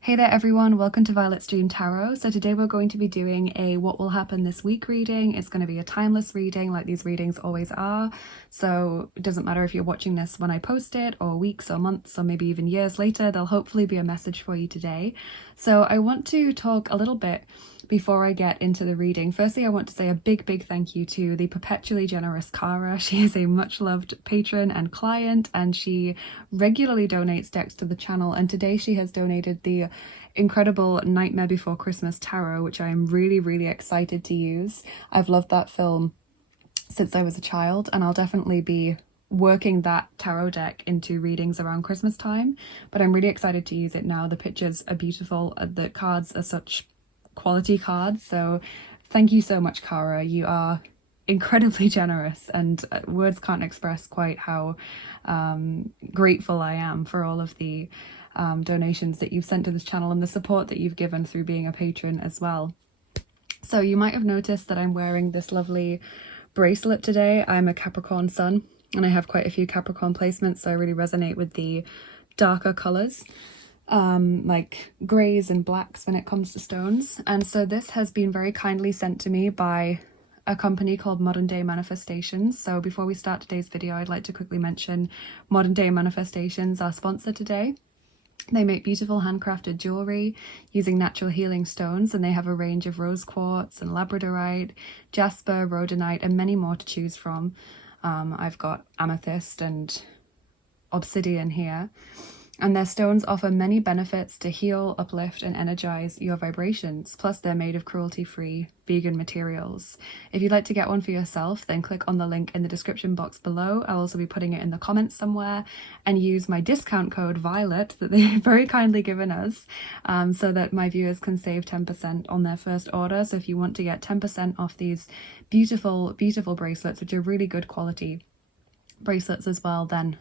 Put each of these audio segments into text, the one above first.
Hey there everyone, welcome to Violet's Dream Tarot. So today we're going to be doing a what will happen this week reading. It's going to be a timeless reading like these readings always are. So it doesn't matter if you're watching this when I post it or weeks or months or maybe even years later, there'll hopefully be a message for you today. So I want to talk a little bit before I get into the reading. Firstly, I want to say a big thank you to the perpetually generous Cara. She is a much loved patron and client, and she regularly donates decks to the channel, and today she has donated the incredible Nightmare Before Christmas tarot, which I am really excited to use. I've loved that film since I was a child, and I'll definitely be working that tarot deck into readings around Christmas time, but I'm really excited to use it now. The pictures are beautiful, the cards are such quality cards, so thank you so much, Cara. You are incredibly generous, and words can't express quite how grateful I am for all of the donations that you've sent to this channel and the support that you've given through being a patron as well. So you might have noticed that I'm wearing this lovely bracelet today. I'm a Capricorn sun and I have quite a few Capricorn placements, so I really resonate with the darker colours, like greys and blacks when it comes to stones. And so this has been very kindly sent to me by a company called Modern Day Manifestations. So before we start today's video, I'd like to quickly mention Modern Day Manifestations, our sponsor today. They make beautiful handcrafted jewelry using natural healing stones, and they have a range of rose quartz and labradorite, jasper, rhodonite, and many more to choose from. I've got amethyst and obsidian here. And their stones offer many benefits to heal, uplift, and energize your vibrations. Plus, they're made of cruelty-free vegan materials. If you'd like to get one for yourself, then click on the link in the description box below. I'll also be putting it in the comments somewhere, and use my discount code VIOLET that they've very kindly given us, so that my viewers can save 10% on their first order. So if you want to get 10% off these beautiful bracelets, which are really good quality bracelets as well, then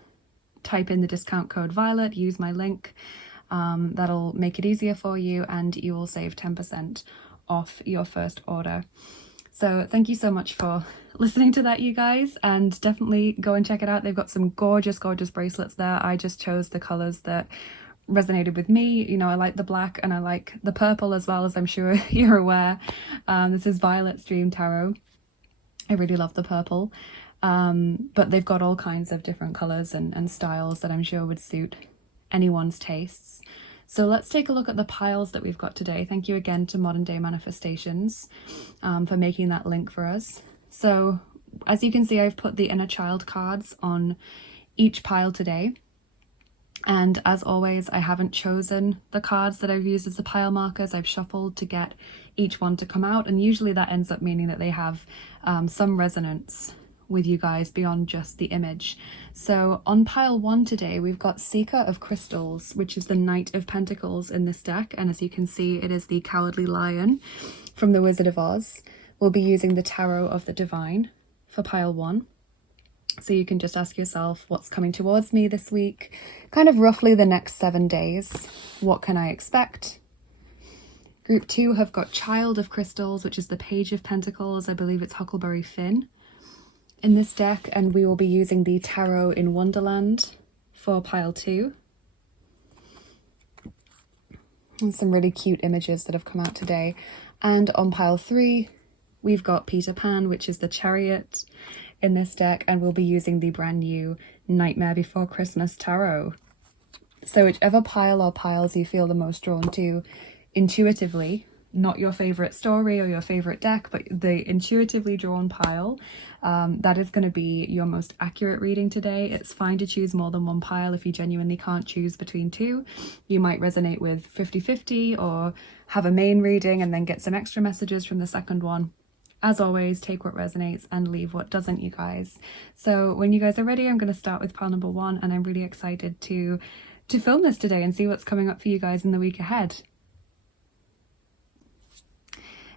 type in the discount code VIOLET, use my link. That'll make it easier for you, and you will save 10% off your first order. So thank you so much for listening to that, you guys, and definitely go and check it out. They've got some gorgeous bracelets there. I just chose the colors that resonated with me. You know, I like the black and I like the purple as well, as I'm sure you're aware. This is Violet's Dream Tarot. I really love the purple. But they've got all kinds of different colors and styles that I'm sure would suit anyone's tastes. So let's take a look at the piles that we've got today. Thank you again to Modern Day Manifestations for making that link for us. So as you can see, I've put the inner child cards on each pile today. And as always, I haven't chosen the cards that I've used as the pile markers. I've shuffled to get each one to come out, and usually that ends up meaning that they have some resonance with you guys beyond just the image. So on pile 1 today, we've got Seeker of Crystals, which is the Knight of Pentacles in this deck, and as you can see, it is the Cowardly Lion from the Wizard of Oz. We'll be using the Tarot of the Divine for pile 1. So you can just ask yourself, what's coming towards me this week? Kind of roughly the next 7 days. What can I expect? Group 2 have got Child of Crystals, which is the Page of Pentacles. I believe it's Huckleberry Finn in this deck, and we will be using the Tarot in Wonderland for pile 2. And some really cute images that have come out today. And on pile 3, we've got Peter Pan, which is the Chariot in this deck, and we'll be using the brand new Nightmare Before Christmas Tarot. So whichever pile or piles you feel the most drawn to intuitively, not your favorite story or your favorite deck, but the intuitively drawn pile, that is going to be your most accurate reading today. It's fine to choose more than one pile if you genuinely can't choose between two. You might resonate with 50-50 or have a main reading and then get some extra messages from the second one. As always, take what resonates and leave what doesn't, you guys. So when you guys are ready, I'm going to start with pile number 1, and I'm really excited to film this today and see what's coming up for you guys in the week ahead.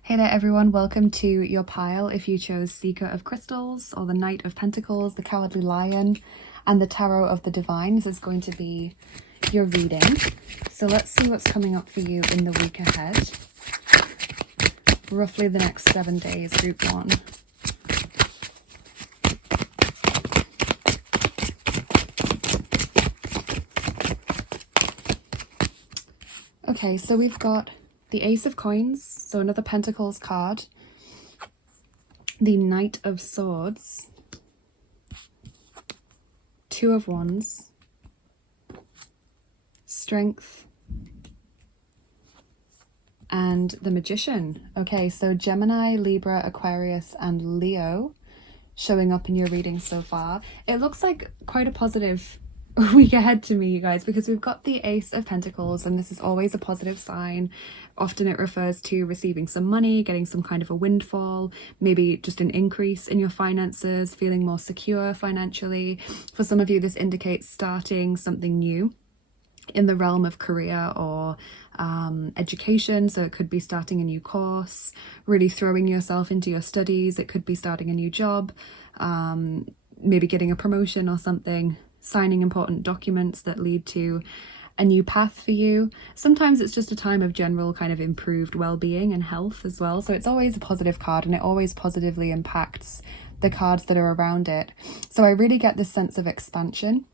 Hey there everyone, welcome to your pile if you chose Seeker of Crystals or the Knight of Pentacles, the Cowardly Lion, and the Tarot of the Divine. This is going to be your reading. So let's see what's coming up for you in the week ahead. Roughly the next 7 days, group 1. Okay, so we've got the Ace of Coins, so another Pentacles card, the Knight of Swords, Two of Wands, Strength, and the Magician. Okay, so Gemini, Libra, Aquarius, and Leo showing up in your reading so far. It looks like quite a positive week ahead to me, you guys, because we've got the Ace of Pentacles, and this is always a positive sign. Often it refers to receiving some money, getting some kind of a windfall, maybe just an increase in your finances, feeling more secure financially. For some of you, this indicates starting something new in the realm of career or education. So it could be starting a new course, really throwing yourself into your studies. It could be starting a new job, maybe getting a promotion or something, signing important documents that lead to a new path for you. Sometimes it's just a time of general kind of improved well-being and health as well. So it's always a positive card, and it always positively impacts the cards that are around it. So I really get this sense of expansion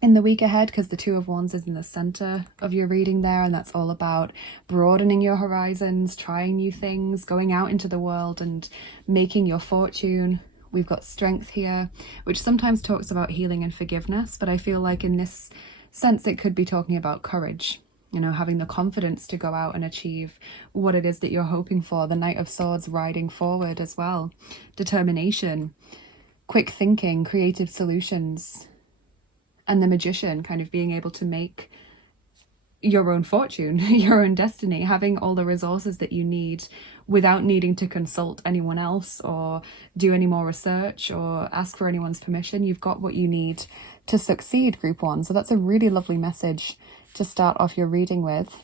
in the week ahead, because the Two of Wands is in the center of your reading there, and that's all about broadening your horizons, trying new things, going out into the world and making your fortune. We've got Strength here, which sometimes talks about healing and forgiveness, but I feel like in this sense it could be talking about courage, you know, having the confidence to go out and achieve what it is that you're hoping for. The Knight of Swords riding forward as well. Determination, quick thinking, creative solutions. And the Magician, kind of being able to make your own fortune, your own destiny, having all the resources that you need without needing to consult anyone else or do any more research or ask for anyone's permission. You've got what you need to succeed, Group 1. So that's a really lovely message to start off your reading with.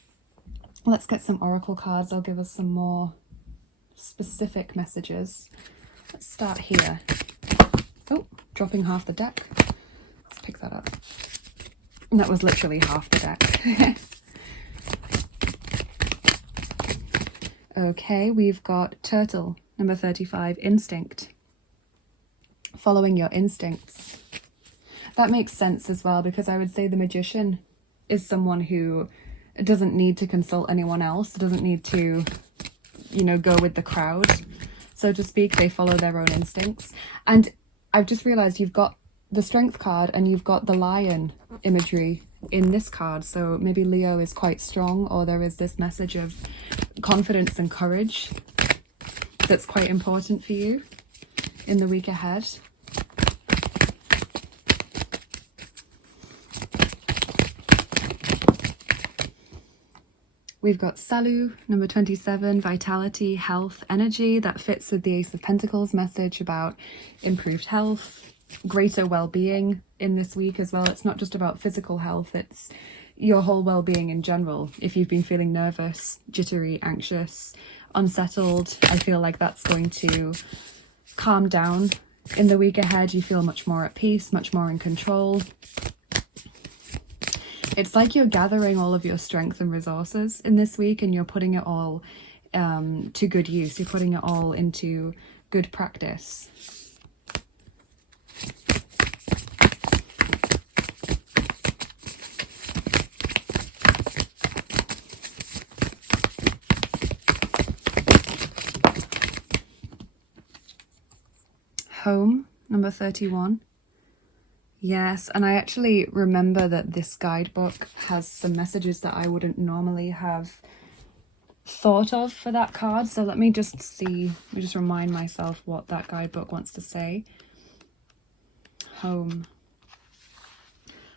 Let's get some oracle cards. I'll give us some more specific messages. Let's start here. Oh, dropping half the deck. Let's pick that up. And that was literally half the deck. Okay, we've got Turtle, number 35, Instinct. Following your instincts. That makes sense as well, because I would say the Magician is someone who doesn't need to consult anyone else, doesn't need to, you know, go with the crowd, so to speak. They follow their own instincts. And I've just realized you've got the Strength card and you've got the lion imagery in this card. So maybe Leo is quite strong, or there is this message of confidence and courage that's quite important for you in the week ahead. We've got Salu, number 27, Vitality, Health, Energy. That fits with the Ace of Pentacles message about improved health, greater well-being in this week as well. It's not just about physical health, it's your whole well-being in general. If you've been feeling nervous, jittery, anxious, unsettled, I feel like that's going to calm down in the week ahead. You feel much more at peace, much more in control. It's like you're gathering all of your strength and resources in this week, and you're putting it all to good use. You're putting it all into good practice. Home, number 31. Yes, and I actually remember that this guidebook has some messages that I wouldn't normally have thought of for that card. So let me just see, let me just remind myself what that guidebook wants to say. Home.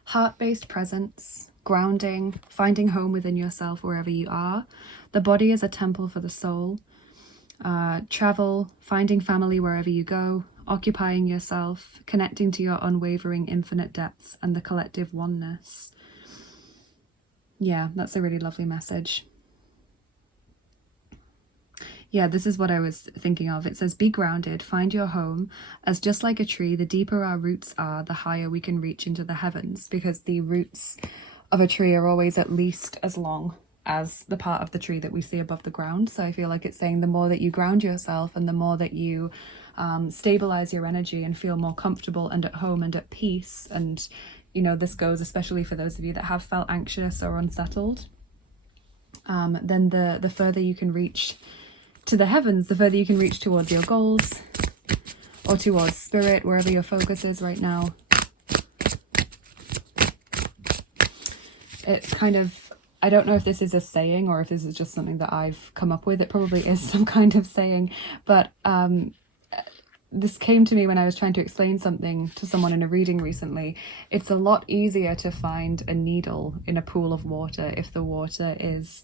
Heart-based presence, grounding, finding home within yourself wherever you are. The body is a temple for the soul. Travel, finding family wherever you go. Occupying yourself, connecting to your unwavering infinite depths and the collective oneness. Yeah, that's a really lovely message. Yeah, this is what I was thinking of. It says, be grounded, find your home, as just like a tree, the deeper our roots are, the higher we can reach into the heavens, because the roots of a tree are always at least as long as the part of the tree that we see above the ground. So I feel like it's saying the more that you ground yourself and the more that you stabilize your energy and feel more comfortable and at home and at peace. And, you know, this goes especially for those of you that have felt anxious or unsettled. then the further you can reach to the heavens, the further you can reach towards your goals or towards spirit, wherever your focus is right now. It's kind of, I don't know if this is a saying or if this is just something that I've come up with. It probably is some kind of saying, but this came to me when I was trying to explain something to someone in a reading recently. It's a lot easier to find a needle in a pool of water if the water is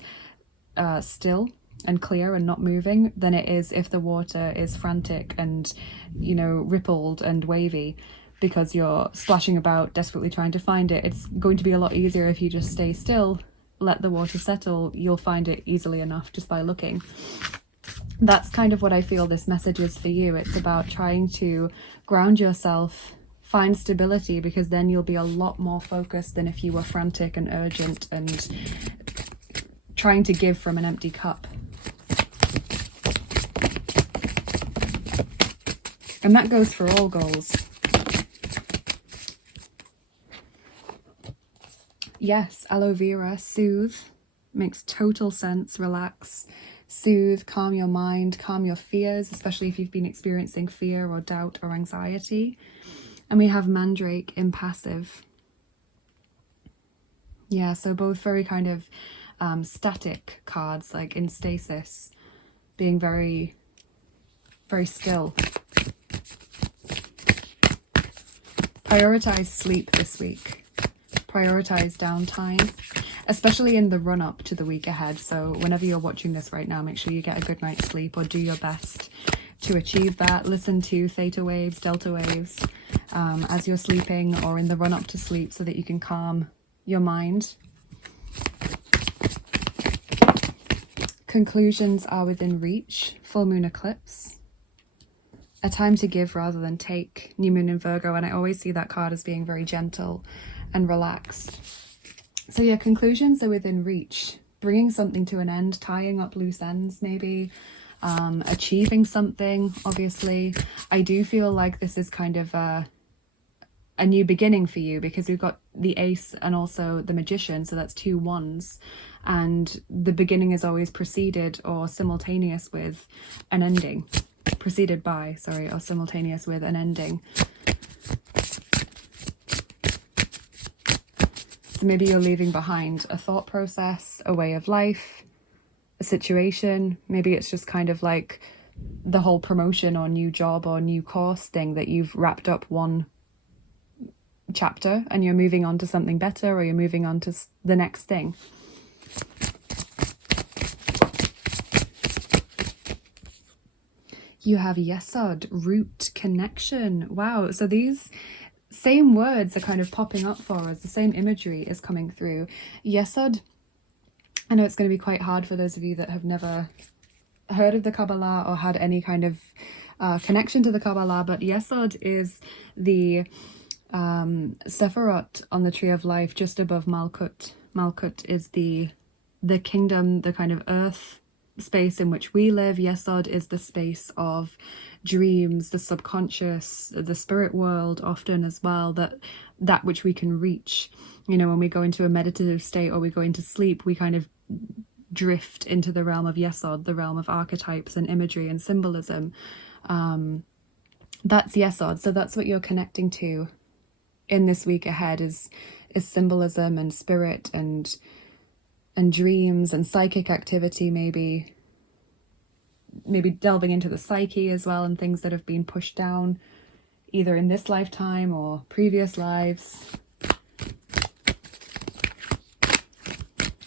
still and clear and not moving than it is if the water is frantic and, you know, rippled and wavy, because you're splashing about desperately trying to find it. It's going to be a lot easier if you just stay still, let the water settle. You'll find it easily enough just by looking. That's kind of what I feel this message is for you. It's about trying to ground yourself, find stability, because then you'll be a lot more focused than if you were frantic and urgent and trying to give from an empty cup. And that goes for all goals. Yes, aloe vera, soothe, makes total sense. Relax, soothe, calm your mind, calm your fears, especially if you've been experiencing fear or doubt or anxiety. And we have mandrake, impassive. Yeah, so both very kind of static cards, like in stasis, being very, very still. Prioritize sleep this week. Prioritize downtime, especially in the run-up to the week ahead. So whenever you're watching this right now, make sure you get a good night's sleep or do your best to achieve that. Listen to theta waves, delta waves as you're sleeping or in the run-up to sleep so that you can calm your mind. Conclusions are within reach. Full moon eclipse. A time to give rather than take. New moon in Virgo, and I always see that card as being very gentle and relaxed. So yeah, conclusions are within reach. Bringing something to an end, tying up loose ends maybe, achieving something, obviously. I do feel like this is kind of a new beginning for you, because we've got the ace and also the magician, so that's two wands, and the beginning is always preceded or simultaneous with an ending. Preceded by, sorry, or simultaneous with an ending. So maybe you're leaving behind a thought process, a way of life, a situation. Maybe it's just kind of like the whole promotion or new job or new course thing that you've wrapped up one chapter and you're moving on to something better, or you're moving on to the next thing. You have Yesod, root, connection. Wow, so these same words are kind of popping up for us. The same imagery is coming through. Yesod, I know it's going to be quite hard for those of you that have never heard of the Kabbalah or had any kind of connection to the Kabbalah, but Yesod is the Sephirot on the Tree of Life just above Malkut. Malkut is the kingdom, the kind of earth space in which we live. Yesod is the space of dreams, the subconscious, the spirit world often as well, that which we can reach. You know, when we go into a meditative state or we go into sleep, we kind of drift into the realm of Yesod, the realm of archetypes and imagery and symbolism. That's Yesod. So that's what you're connecting to in this week ahead, is symbolism and spirit and dreams and psychic activity, maybe delving into the psyche as well, and things that have been pushed down either in this lifetime or previous lives.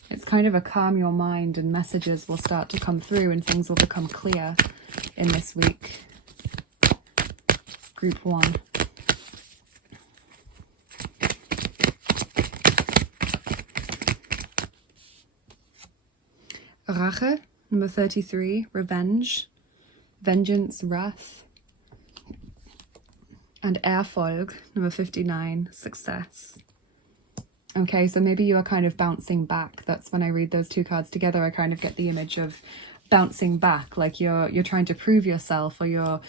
It's kind of a calm your mind, and messages will start to come through and things will become clear in this week. Group 1. Rache, number 33, revenge, vengeance, wrath. And Erfolg, number 59, success. Okay, so maybe you are kind of bouncing back. That's when I read those two cards together, I kind of get the image of bouncing back, like you're trying to prove yourself, or you're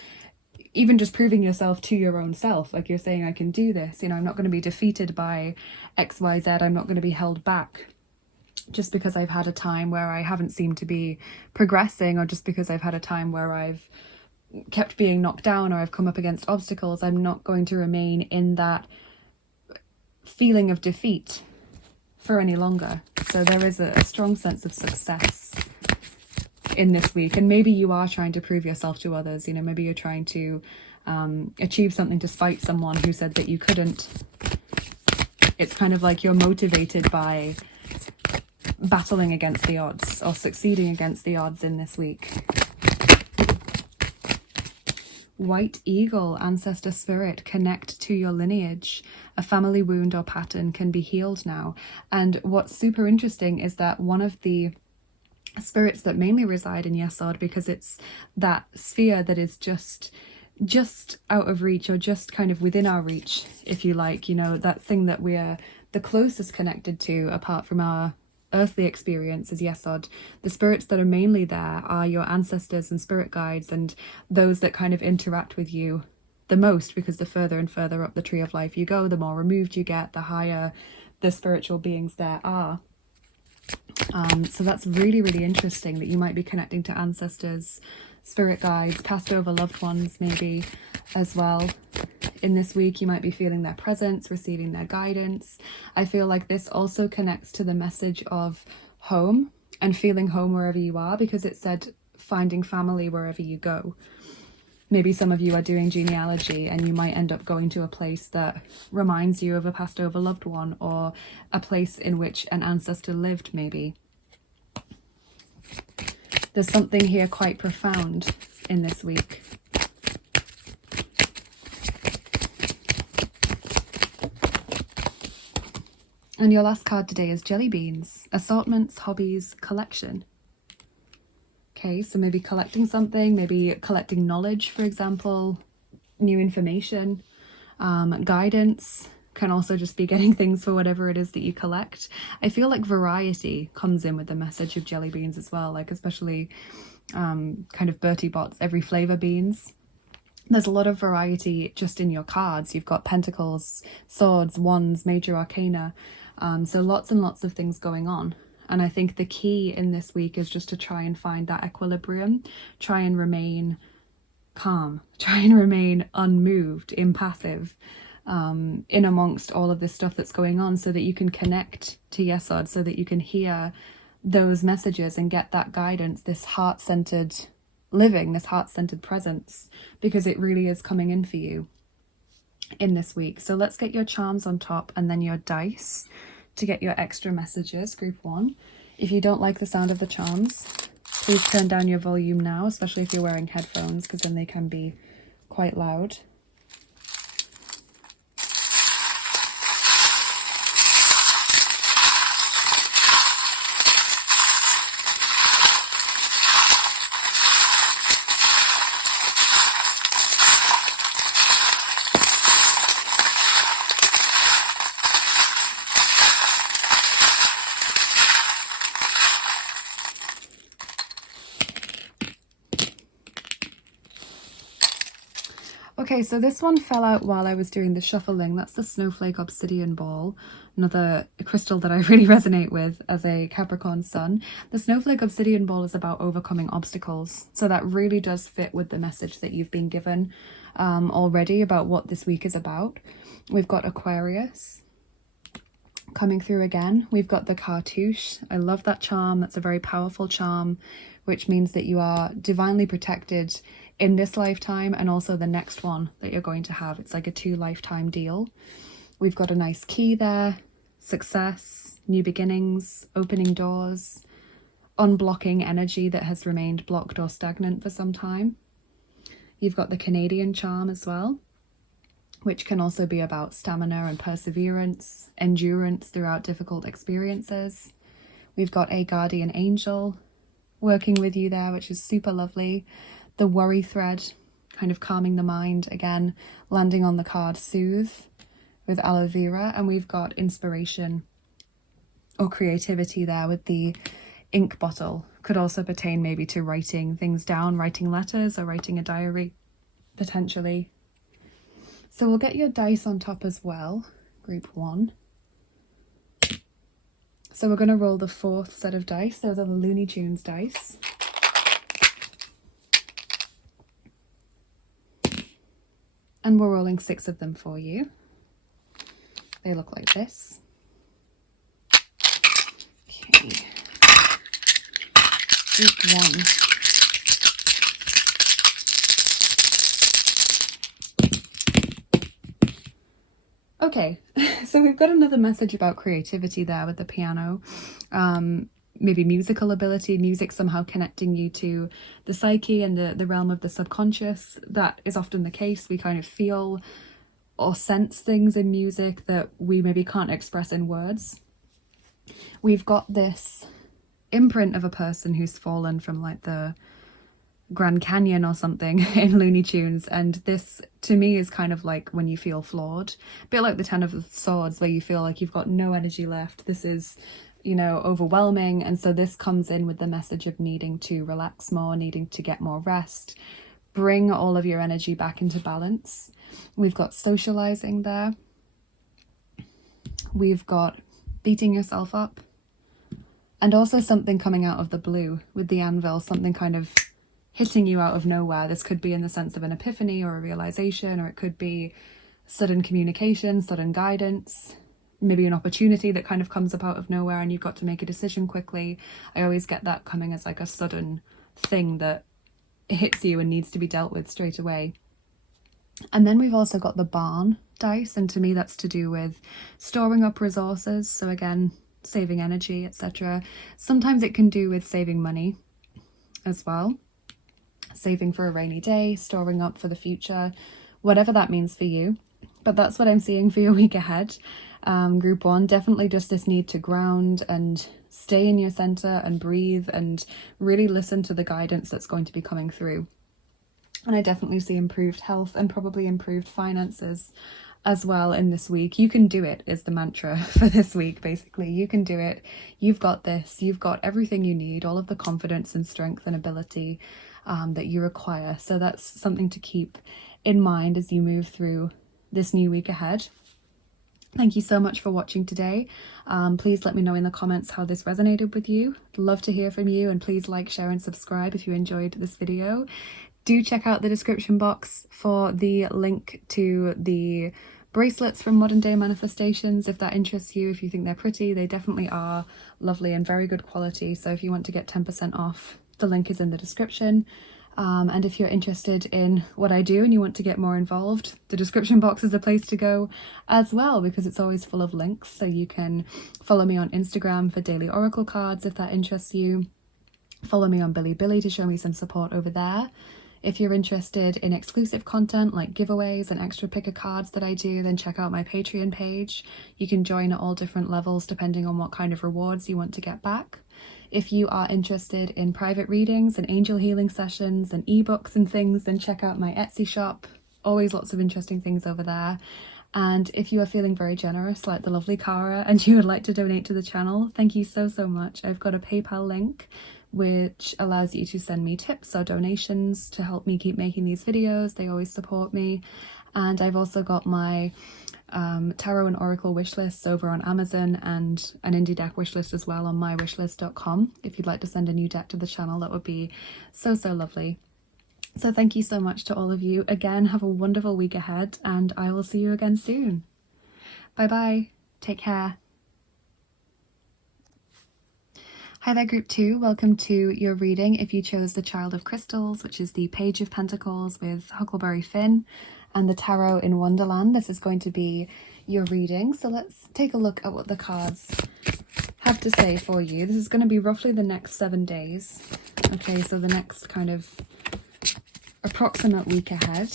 even just proving yourself to your own self. Like you're saying, I can do this, you know, I'm not going to be defeated by XYZ, I'm not going to be held back just because I've had a time where I haven't seemed to be progressing, or just because I've had a time where I've kept being knocked down or I've come up against obstacles, I'm not going to remain in that feeling of defeat for any longer. So there is a strong sense of success in this week. And maybe you are trying to prove yourself to others. You know, maybe you're trying to achieve something despite someone who said that you couldn't. It's kind of like you're motivated by battling against the odds or succeeding against the odds in this week. White eagle, ancestor spirit, connect to your lineage. A family wound or pattern can be healed now. And what's super interesting is that one of the spirits that mainly reside in Yesod, because it's that sphere that is just out of reach, or just kind of within our reach, if you like, you know, that thing that we're the closest connected to apart from our earthly experience is Yesod. The spirits that are mainly there are your ancestors and spirit guides, and those that kind of interact with you the most, because the further and further up the tree of life you go, the more removed you get, the higher the spiritual beings there are. So that's really, really interesting that you might be connecting to ancestors, spirit guides, passed over loved ones maybe as well. In this week, you might be feeling their presence, receiving their guidance. I feel like this also connects to the message of home and feeling home wherever you are, because it said finding family wherever you go. Maybe some of you are doing genealogy and you might end up going to a place that reminds you of a passed over loved one, or a place in which an ancestor lived maybe. There's something here quite profound in this week. And your last card today is Jelly Beans, assortments, hobbies, collection. Okay, so maybe collecting something, maybe collecting knowledge, for example, new information, guidance. Can also just be getting things for whatever it is that you collect. I feel like variety comes in with the message of Jelly Beans as well, like especially kind of Bertie Bott's every flavor beans. There's a lot of variety just in your cards. You've got pentacles, swords, wands, major arcana. So lots and lots of things going on. And I think the key in this week is just to try and find that equilibrium, try and remain calm, try and remain unmoved, impassive, in amongst all of this stuff that's going on, so that you can connect to Yesod, so that you can hear those messages and get that guidance, this heart-centered living, this heart-centered presence, because it really is coming in for you in this week. So let's get your charms on top and then your dice to get your extra messages, group 1. If you don't like the sound of the charms, please turn down your volume now, especially if you're wearing headphones, because then they can be quite loud. Okay, so this one fell out while I was doing the shuffling. That's the Snowflake Obsidian Ball, another crystal that I really resonate with as a Capricorn sun. The Snowflake Obsidian Ball is about overcoming obstacles. So that really does fit with the message that you've been given already about what this week is about. We've got Aquarius coming through again. We've got the Cartouche. I love that charm. That's a very powerful charm, which means that you are divinely protected in this lifetime and also the next one that you're going to have. It's like a 2 lifetime deal. We've got a nice key there, success, new beginnings, opening doors, unblocking energy that has remained blocked or stagnant for some time. You've got the Canadian charm as well, which can also be about stamina and perseverance, endurance throughout difficult experiences. We've got a guardian angel working with you there, which is super lovely. The worry thread, kind of calming the mind, again, landing on the card Soothe with aloe vera. And we've got inspiration or creativity there with the ink bottle. Could also pertain maybe to writing things down, writing letters or writing a diary, potentially. So we'll get your dice on top as well, group 1. So we're going to roll the 4th set of dice. Those are the Looney Tunes dice. And we're rolling 6 of them for you. They look like this. Okay. Group 1. Okay, so we've got another message about creativity there with the piano. Maybe musical ability, music somehow connecting you to the psyche and the realm of the subconscious. That is often the case. We kind of feel or sense things in music that we maybe can't express in words. We've got this imprint of a person who's fallen from like the Grand Canyon or something in Looney Tunes, and this to me is kind of like when you feel flawed, a bit like the 10 of Swords, where you feel like you've got no energy left. This is, you know, overwhelming, and so this comes in with the message of needing to relax more, needing to get more rest, bring all of your energy back into balance. We've got socializing there. We've got beating yourself up, and also something coming out of the blue with the anvil, something kind of hitting you out of nowhere. This could be in the sense of an epiphany or a realization, or it could be sudden communication, sudden guidance, maybe an opportunity that kind of comes up out of nowhere and you've got to make a decision quickly. I always get that coming as like a sudden thing that hits you and needs to be dealt with straight away. And then we've also got the barn dice, and to me that's to do with storing up resources. So again, saving energy, etc. Sometimes it can do with saving money as well. Saving for a rainy day, storing up for the future, whatever that means for you. But that's what I'm seeing for your week ahead. Group 1, definitely just this need to ground and stay in your center and breathe and really listen to the guidance that's going to be coming through. And I definitely see improved health and probably improved finances as well in this week. You can do it is the mantra for this week, basically. You can do it. You've got this. You've got everything you need, all of the confidence and strength and ability that you require. So that's something to keep in mind as you move through this new week ahead. Thank you so much for watching today. Please let me know in the comments how this resonated with you. Love to hear from you, and please like, share and subscribe if you enjoyed this video. Do check out the description box for the link to the bracelets from Modern Day Manifestations if that interests you. If you think they're pretty, they definitely are lovely and very good quality. So if you want to get 10% off, the link is in the description. And if you're interested in what I do and you want to get more involved, the description box is a place to go as well, because it's always full of links. So you can follow me on Instagram for daily oracle cards if that interests you. Follow me on Bilibili to show me some support over there. If you're interested in exclusive content like giveaways and extra picker cards that I do, then check out my Patreon page. You can join at all different levels depending on what kind of rewards you want to get back. If you are interested in private readings and angel healing sessions and ebooks and things, then check out my Etsy shop. Always lots of interesting things over there. And if you are feeling very generous like the lovely Cara and you would like to donate to the channel, thank you so much. I've got a PayPal link which allows you to send me tips or donations to help me keep making these videos. They always support me. And I've also got my tarot and oracle wish lists over on Amazon, and an indie deck wish list as well on mywishlist.com. If you'd like to send a new deck to the channel, that would be so lovely. So thank you so much to all of you. Again, have a wonderful week ahead, and I will see you again soon. Bye bye. Take care. Hi there, Group 2. Welcome to your reading. If you chose the Child of Crystals, which is the Page of Pentacles with Huckleberry Finn, and the Tarot in Wonderland, this is going to be your reading. So let's take a look at what the cards have to say for you. This is going to be roughly the next 7 days. Okay, so the next kind of approximate week ahead.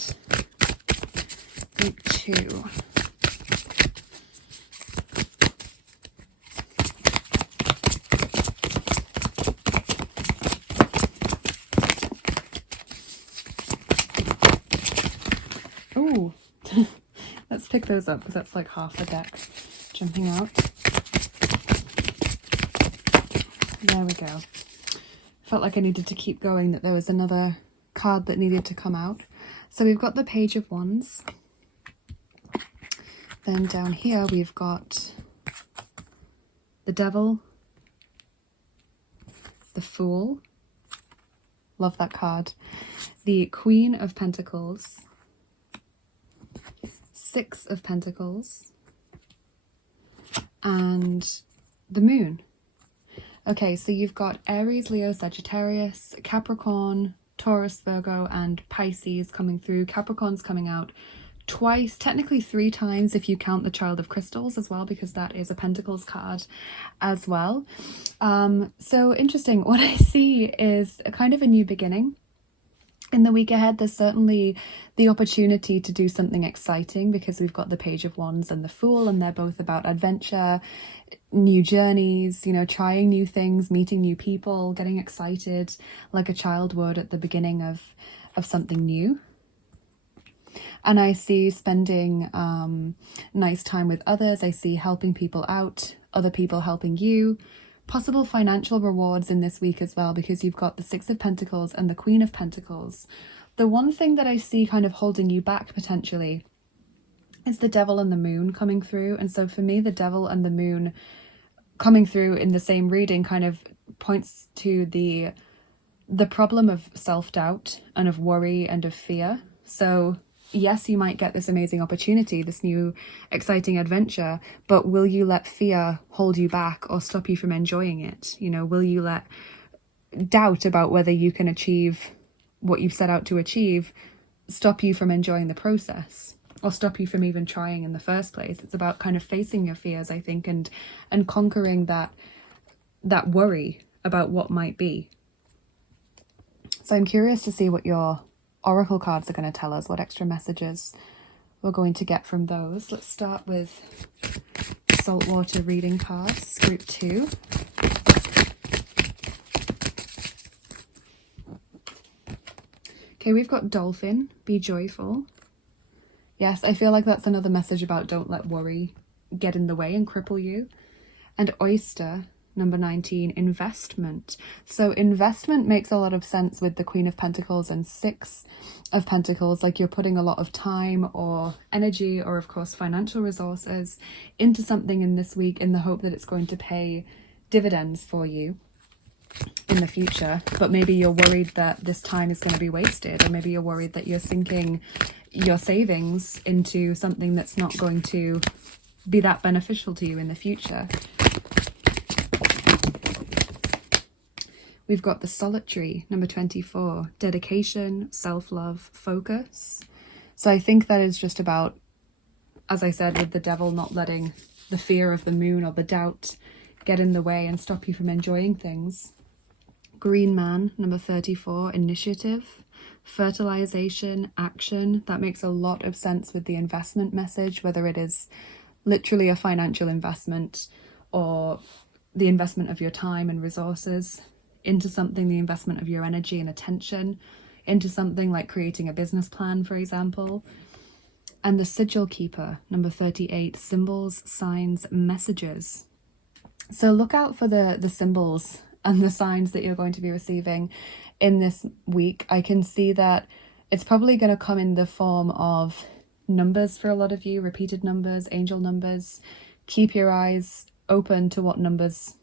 Group 2. Ooh, let's pick those up because that's like half the deck jumping out. There we go. Felt like I needed to keep going, that there was another card that needed to come out. So we've got the Page of Wands. Then down here we've got the Devil, the Fool. Love that card. The Queen of Pentacles. Six of Pentacles. And the Moon. Okay, so you've got Aries, Leo, Sagittarius, Capricorn, Taurus, Virgo, and Pisces coming through. Capricorn's coming out twice, technically 3 times if you count the Child of Crystals as well, because that is a Pentacles card as well. So interesting. What I see is a kind of a new beginning. In the week ahead, there's certainly the opportunity to do something exciting, because we've got the Page of Wands and the Fool, and they're both about adventure, new journeys, you know, trying new things, meeting new people, getting excited like a child would at the beginning of something new. And I see spending nice time with others. I see helping people out, other people helping you. Possible financial rewards in this week as well, because you've got the Six of Pentacles and the Queen of Pentacles. The one thing that I see kind of holding you back potentially is the Devil and the Moon coming through. And so for me, the Devil and the Moon coming through in the same reading kind of points to the problem of self-doubt and of worry and of fear. So yes, you might get this amazing opportunity, this new exciting adventure, but will you let fear hold you back or stop you from enjoying it? You know, will you let doubt about whether you can achieve what you've set out to achieve stop you from enjoying the process, or stop you from even trying in the first place? It's about kind of facing your fears, I think, and conquering that worry about what might be. So I'm curious to see what your Oracle cards are going to tell us, what extra messages we're going to get from those. Let's start with Saltwater reading cards, group 2. Okay, we've got Dolphin, be joyful. Yes, I feel like that's another message about don't let worry get in the way and cripple you. And Oyster, number 19, investment. So investment makes a lot of sense with the Queen of Pentacles and Six of Pentacles, like you're putting a lot of time or energy, or of course financial resources, into something in this week in the hope that it's going to pay dividends for you in the future. But maybe you're worried that this time is going to be wasted, or maybe you're worried that you're sinking your savings into something that's not going to be that beneficial to you in the future. We've got the Solitary, number 24, dedication, self-love, focus. So I think that is just about, as I said, with the Devil, not letting the fear of the moon or the doubt get in the way and stop you from enjoying things. Green Man, number 34, initiative, fertilization, action. That makes a lot of sense with the investment message, whether it is literally a financial investment or the investment of your time and resources into something, the investment of your energy and attention into something like creating a business plan, for example. And the Sigil Keeper, number 38, symbols, signs, messages. So look out for the symbols and the signs that you're going to be receiving in this week. I can see that it's probably going to come in the form of numbers for a lot of you, repeated numbers, angel numbers. Keep your eyes open to what numbers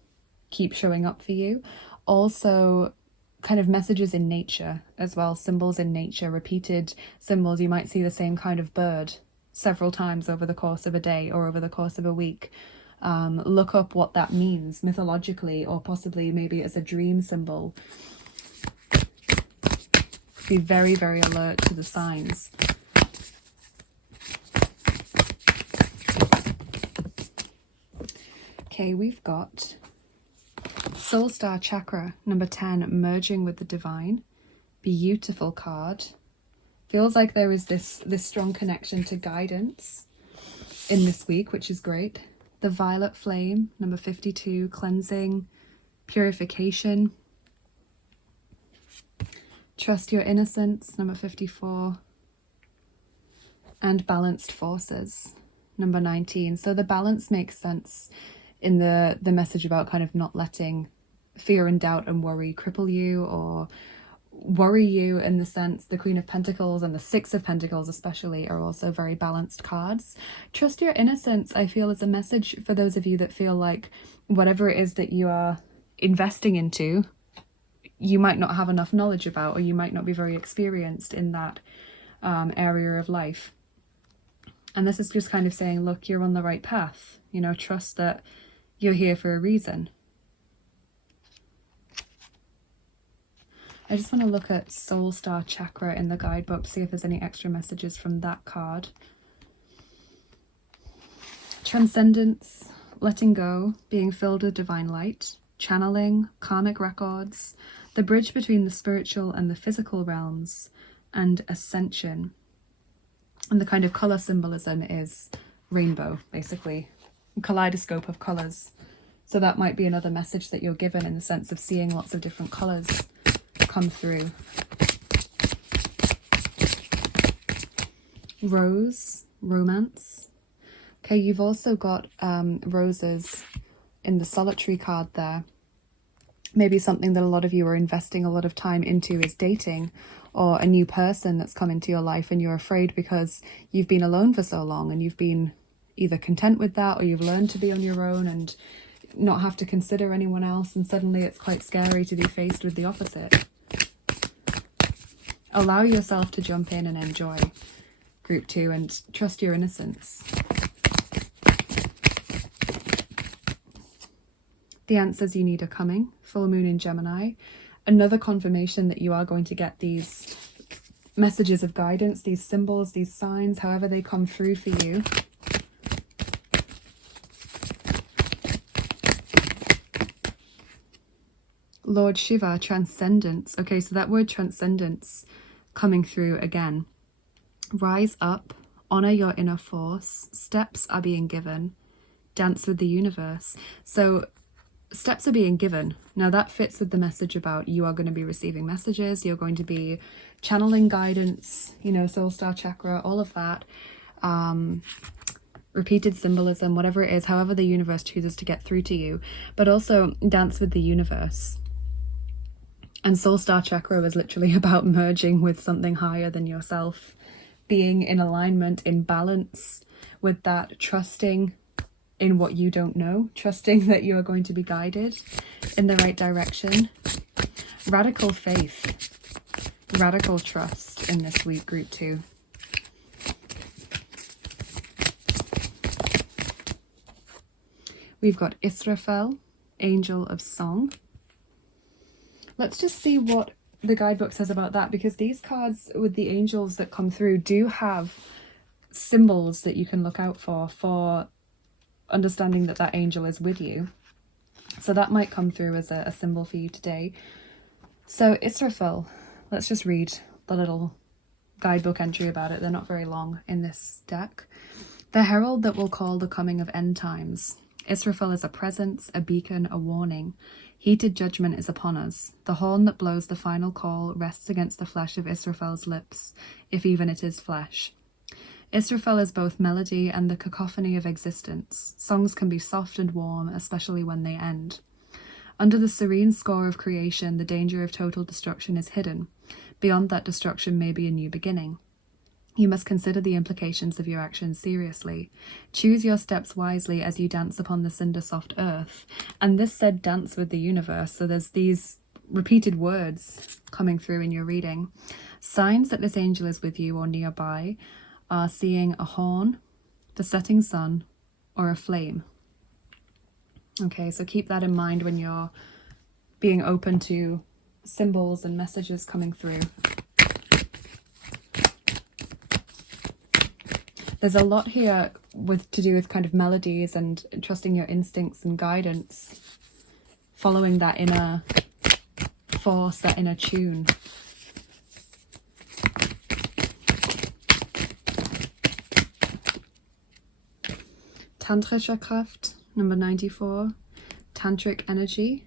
keep showing up for you. Also kind of messages in nature as well, symbols in nature, repeated symbols. You might see the same kind of bird several times over the course of a day or over the course of a week. Look up what that means mythologically, or possibly maybe as a dream symbol. Be very, very alert to the signs. Okay, we've got Soul Star Chakra, number 10, merging with the divine. Beautiful card. Feels like there is this strong connection to guidance in this week, which is great. The Violet Flame, number 52, cleansing, purification. Trust Your Innocence, number 54. And Balanced Forces, number 19. So the balance makes sense in the message about kind of not letting fear and doubt and worry cripple you or worry you, in the sense the Queen of Pentacles and the Six of Pentacles especially are also very balanced cards. Trust Your Innocence, I feel, is a message for those of you that feel like whatever it is that you are investing into, you might not have enough knowledge about, or you might not be very experienced in that area of life. And this is just kind of saying, look, you're on the right path, you know, trust that you're here for a reason. I just want to look at Soul Star Chakra in the guidebook, see if there's any extra messages from that card. Transcendence, letting go, being filled with divine light, channeling, karmic records, the bridge between the spiritual and the physical realms, and ascension. And the kind of colour symbolism is rainbow, basically, a kaleidoscope of colours. So that might be another message that you're given, in the sense of seeing lots of different colours come through. Rose, romance. Okay, you've also got roses in the solitary card there. Maybe something that a lot of you are investing a lot of time into is dating, or a new person that's come into your life, and you're afraid because you've been alone for so long and you've been either content with that, or you've learned to be on your own and not have to consider anyone else, and suddenly it's quite scary to be faced with the opposite. Allow yourself to jump in and enjoy, group 2, and trust your innocence. The answers you need are coming. Full moon in Gemini. Another confirmation that you are going to get these messages of guidance, these symbols, these signs, however they come through for you. Lord Shiva, transcendence. Okay, so that word transcendence coming through again. Rise up, honor your inner force, steps are being given, dance with the universe. So steps are being given. Now that fits with the message about you are going to be receiving messages, you're going to be channeling guidance, you know, soul star chakra, all of that. Repeated symbolism, whatever it is, however the universe chooses to get through to you, but also dance with the universe. And soul star chakra is literally about merging with something higher than yourself, being in alignment, in balance with that, trusting in what you don't know, trusting that you are going to be guided in the right direction. Radical faith, radical trust in this week, group 2. We've got Israfel, Angel of Song. Let's just see what the guidebook says about that, because these cards with the angels that come through do have symbols that you can look out for understanding that that angel is with you. So that might come through as a symbol for you today. So Israfel, let's just read the little guidebook entry about it. They're not very long in this deck. The herald that will call the coming of end times. Israfel is a presence, a beacon, a warning. Heated judgment is upon us. The horn that blows the final call rests against the flesh of Israfel's lips, if even it is flesh. Israfel is both melody and the cacophony of existence. Songs can be soft and warm, especially when they end. Under the serene score of creation, the danger of total destruction is hidden. Beyond that destruction may be a new beginning. You must consider the implications of your actions seriously. Choose your steps wisely as you dance upon the cinder-soft earth. And this said dance with the universe, so there's these repeated words coming through in your reading. Signs that this angel is with you or nearby are seeing a horn, the setting sun, or a flame. Okay, so keep that in mind when you're being open to symbols and messages coming through. There's a lot here to do with kind of melodies and trusting your instincts and guidance, following that inner force, that inner tune. Tantrische Kraft, number 94, Tantric Energy,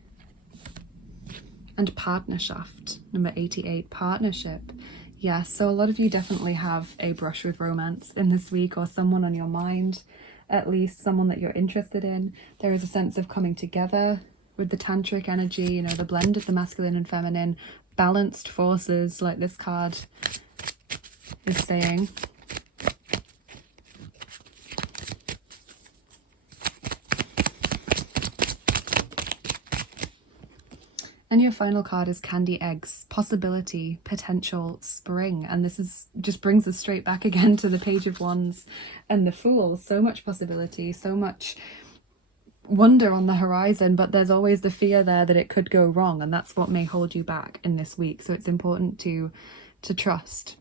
and Partnerschaft, number 88, Partnership. Yes, so a lot of you definitely have a brush with romance in this week, or someone on your mind, at least someone that you're interested in. There is a sense of coming together with the tantric energy, you know, the blend of the masculine and feminine, balanced forces, like this card is saying. And your final card is Candy Eggs, possibility, potential, spring. And this is just brings us straight back again to the Page of Wands and the Fool. So much possibility, so much wonder on the horizon, but there's always the fear there that it could go wrong, and that's what may hold you back in this week. So it's important to trust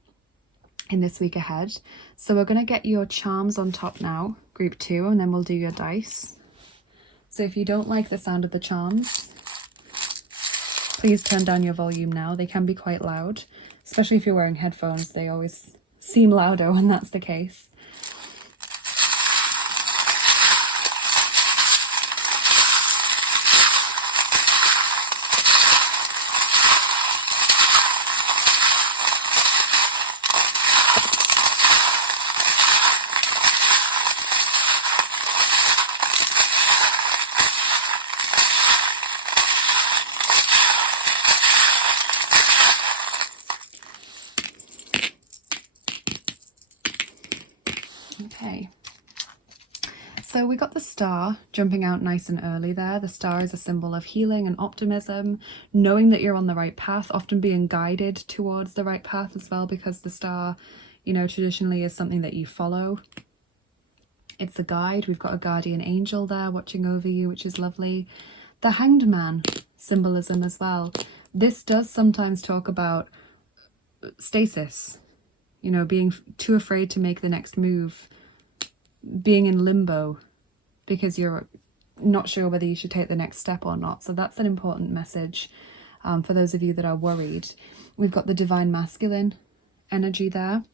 in this week ahead. So we're going to get your charms on top now, group 2, and then we'll do your dice. So if you don't like the sound of the charms, please turn down your volume now. They can be quite loud, especially if you're wearing headphones. They always seem louder when that's the case. Okay, so we got the star jumping out nice and early there. The star is a symbol of healing and optimism, knowing that you're on the right path, often being guided towards the right path as well, because the star, you know, traditionally is something that you follow. It's a guide. We've got a guardian angel there watching over you, which is lovely. The Hanged Man symbolism as well. This does sometimes talk about stasis, you know, being too afraid to make the next move, being in limbo because you're not sure whether you should take the next step or not. So that's an important message for those of you that are worried. We've got the divine masculine energy there.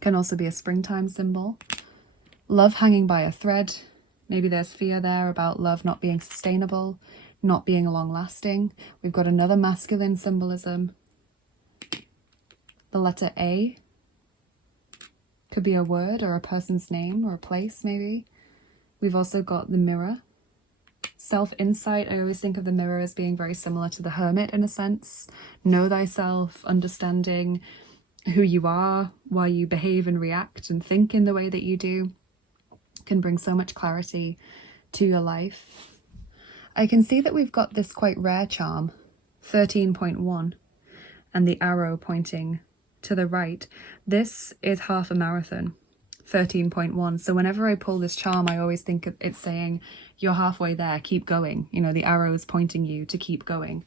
Can also be a springtime symbol. Love hanging by a thread. Maybe there's fear there about love not being sustainable, not being long lasting. We've got another masculine symbolism. The letter A. Could be a word or a person's name or a place, maybe. We've also got the mirror. Self-insight. I always think of the mirror as being very similar to the hermit in a sense. Know thyself, understanding who you are, why you behave and react and think in the way that you do, can bring so much clarity to your life. I can see that we've got this quite rare charm, 13.1, and the arrow pointing to the right. This is half a marathon, 13.1. So whenever I pull this charm, I always think it's saying you're halfway there, keep going. You know, the arrow is pointing you to keep going.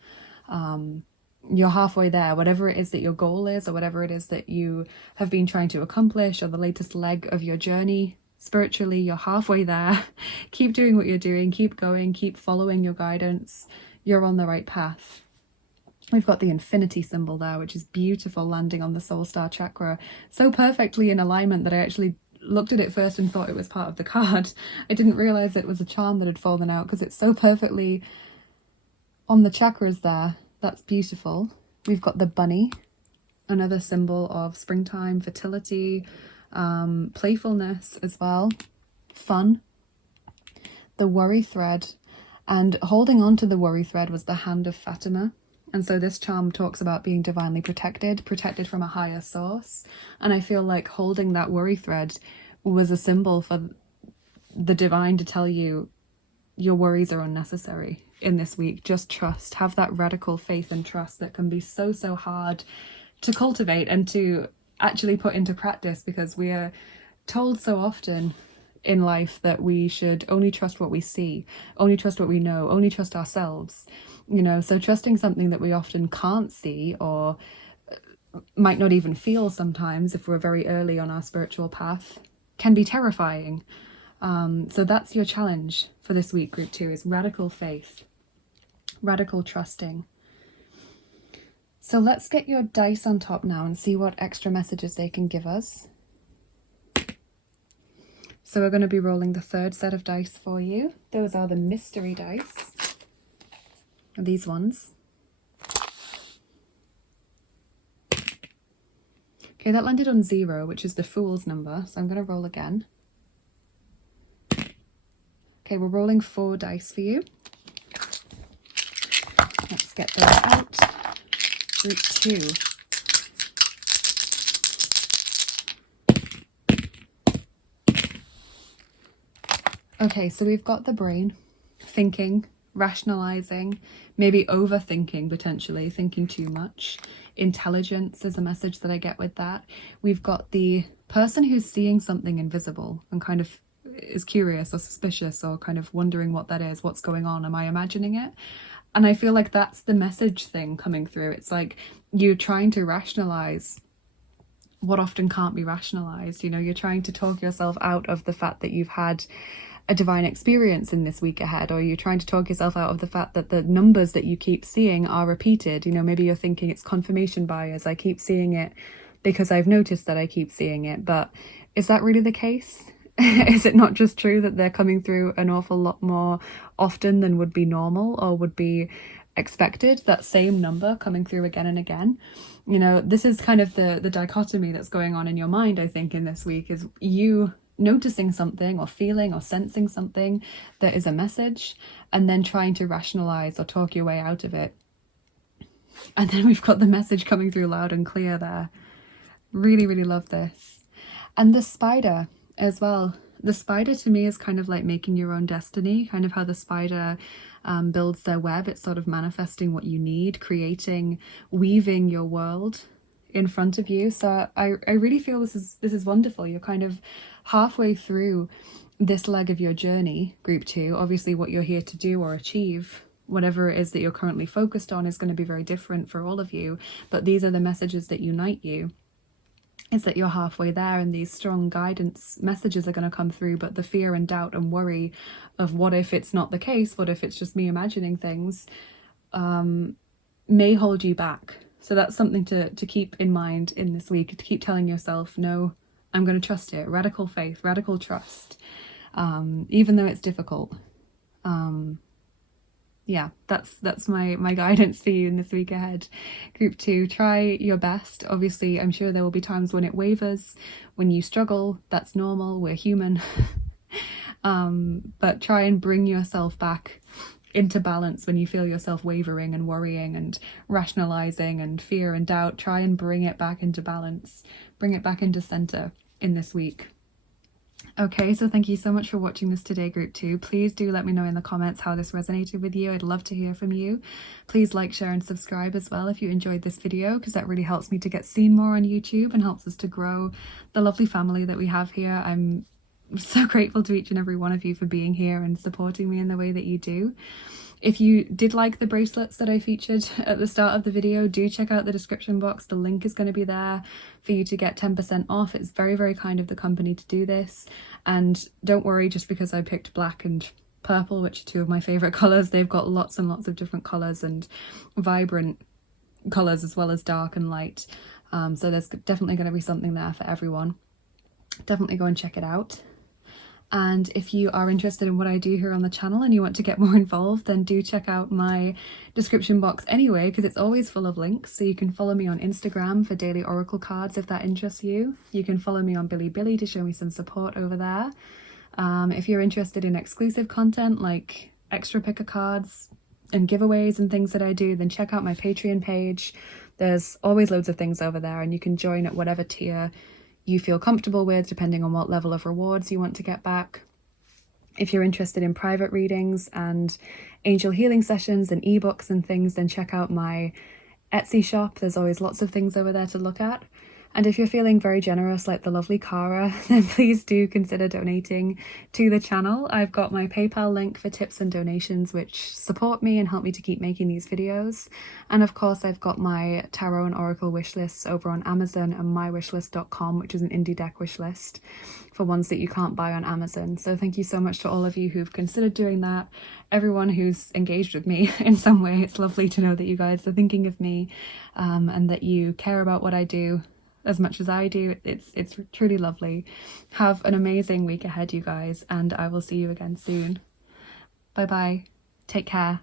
You're halfway there, whatever it is that your goal is, or whatever it is that you have been trying to accomplish, or the latest leg of your journey spiritually, you're halfway there. Keep doing what you're doing, keep going, keep following your guidance. You're on the right path. We've got the infinity symbol there, which is beautiful, landing on the soul star chakra. So perfectly in alignment that I actually looked at it first and thought it was part of the card. I didn't realize it was a charm that had fallen out because it's so perfectly on the chakras there. That's beautiful. We've got the bunny, another symbol of springtime, fertility, playfulness as well, fun. The worry thread, and holding on to the worry thread was the hand of Fatima. And so this charm talks about being divinely protected from a higher source. And I feel like holding that worry thread was a symbol for the divine to tell you your worries are unnecessary in this week. Just trust. Have that radical faith and trust that can be so, so hard to cultivate and to actually put into practice, because we are told so often in life that we should only trust what we see, only trust what we know, only trust ourselves. You know, so trusting something that we often can't see or might not even feel sometimes if we're very early on our spiritual path can be terrifying. So that's your challenge for this week, group 2, is radical faith, radical trusting. So let's get your dice on top now and see what extra messages they can give us. So we're going to be rolling the third set of dice for you. Those are the mystery dice. These ones. Okay, that landed on 0, which is the Fool's number. So I'm going to roll again. Okay, we're rolling 4 dice for you. Let's get those out. Group 2. Okay, so we've got the brain, thinking, rationalizing, maybe overthinking, potentially thinking too much. Intelligence is a message that I get with that. We've got the person who's seeing something invisible and kind of is curious or suspicious or kind of wondering what that is, what's going on, am I imagining it? And I feel like that's the message thing coming through. It's like you're trying to rationalize what often can't be rationalized. You know, you're trying to talk yourself out of the fact that you've had a divine experience in this week ahead, or you're trying to talk yourself out of the fact that the numbers that you keep seeing are repeated. You know, maybe you're thinking it's confirmation bias. I keep seeing it because I've noticed that I keep seeing it. But is that really the case? Is it not just true that they're coming through an awful lot more often than would be normal or would be expected? That same number coming through again and again. You know, this is kind of the dichotomy that's going on in your mind, I think, in this week, is you noticing something or feeling or sensing something that is a message, and then trying to rationalize or talk your way out of it. And then we've got the message coming through loud and clear there. Really, really love this. And the spider as well. The spider to me is kind of like making your own destiny, kind of how the spider builds their web. It's sort of manifesting what you need, creating, weaving your world in front of you. So I really feel this is wonderful. You're kind of halfway through this leg of your journey, group 2. Obviously what you're here to do or achieve, whatever it is that you're currently focused on, is going to be very different for all of you, but these are the messages that unite you. Is that you're halfway there, and these strong guidance messages are going to come through, but the fear and doubt and worry of what if it's not the case, what if it's just me imagining things, may hold you back. So that's something to keep in mind in this week, to keep telling yourself, no, I'm going to trust it. Radical faith, radical trust, even though it's difficult. Yeah, that's my guidance for you in this week ahead. Group 2, try your best. Obviously, I'm sure there will be times when it wavers, when you struggle. That's normal, we're human. But try and bring yourself back into balance when you feel yourself wavering and worrying and rationalizing and fear and doubt. Try and bring it back into balance, bring it back into center in this week. Okay, so thank you so much for watching this today, group 2. Please do let me know in the comments how this resonated with you. I'd love to hear from you. Please like, share and subscribe as well if you enjoyed this video, because that really helps me to get seen more on YouTube and helps us to grow the lovely family that we have here. I'm so grateful to each and every one of you for being here and supporting me in the way that you do. If you did like the bracelets that I featured at the start of the video, do check out the description box. The link is going to be there for you to get 10% off. It's very, very kind of the company to do this. And don't worry, just because I picked black and purple, which are 2 of my favourite colours, they've got lots and lots of different colours and vibrant colours as well as dark and light. So there's definitely going to be something there for everyone. Definitely go and check it out. And if you are interested in what I do here on the channel and you want to get more involved, then do check out my description box anyway, because it's always full of links. So you can follow me on Instagram for daily oracle cards if that interests you. You can follow me on Bilibili to show me some support over there. If you're interested in exclusive content like extra picker cards and giveaways and things that I do, then check out my Patreon page. There's always loads of things over there, and you can join at whatever tier you feel comfortable with, depending on what level of rewards you want to get back. If you're interested in private readings and angel healing sessions and ebooks and things, then check out my Etsy shop. There's always lots of things over there to look at. And if you're feeling very generous like the lovely Cara, then please do consider donating to the channel. I've got my PayPal link for tips and donations which support me and help me to keep making these videos. And of course I've got my tarot and oracle wish lists over on Amazon and mywishlist.com, which is an indie deck wish list for ones that you can't buy on Amazon. So thank you so much to all of you who've considered doing that. Everyone who's engaged with me in some way. It's lovely to know that you guys are thinking of me and that you care about what I do as much as I do. It's truly lovely. Have an amazing week ahead, you guys, and I will see you again soon. Bye bye. Take care.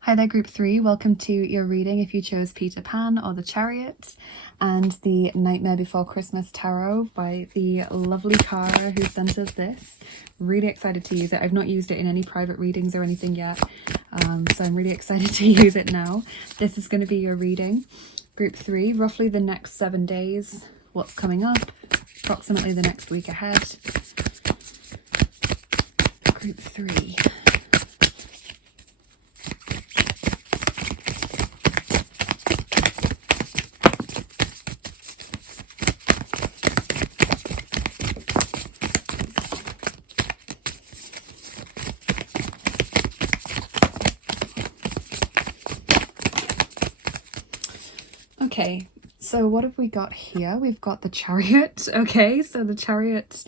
Hi there, group 3. Welcome to your reading if you chose Peter Pan or the Chariot and the Nightmare Before Christmas Tarot by the lovely Cara who sent us this. Really excited to use it. I've not used it in any private readings or anything yet, so I'm really excited to use it now. This is going to be your reading. Group 3, roughly the next 7 days, what's coming up, approximately the next week ahead. Group 3. Okay, so what have we got here? We've got the Chariot. Okay, so the Chariot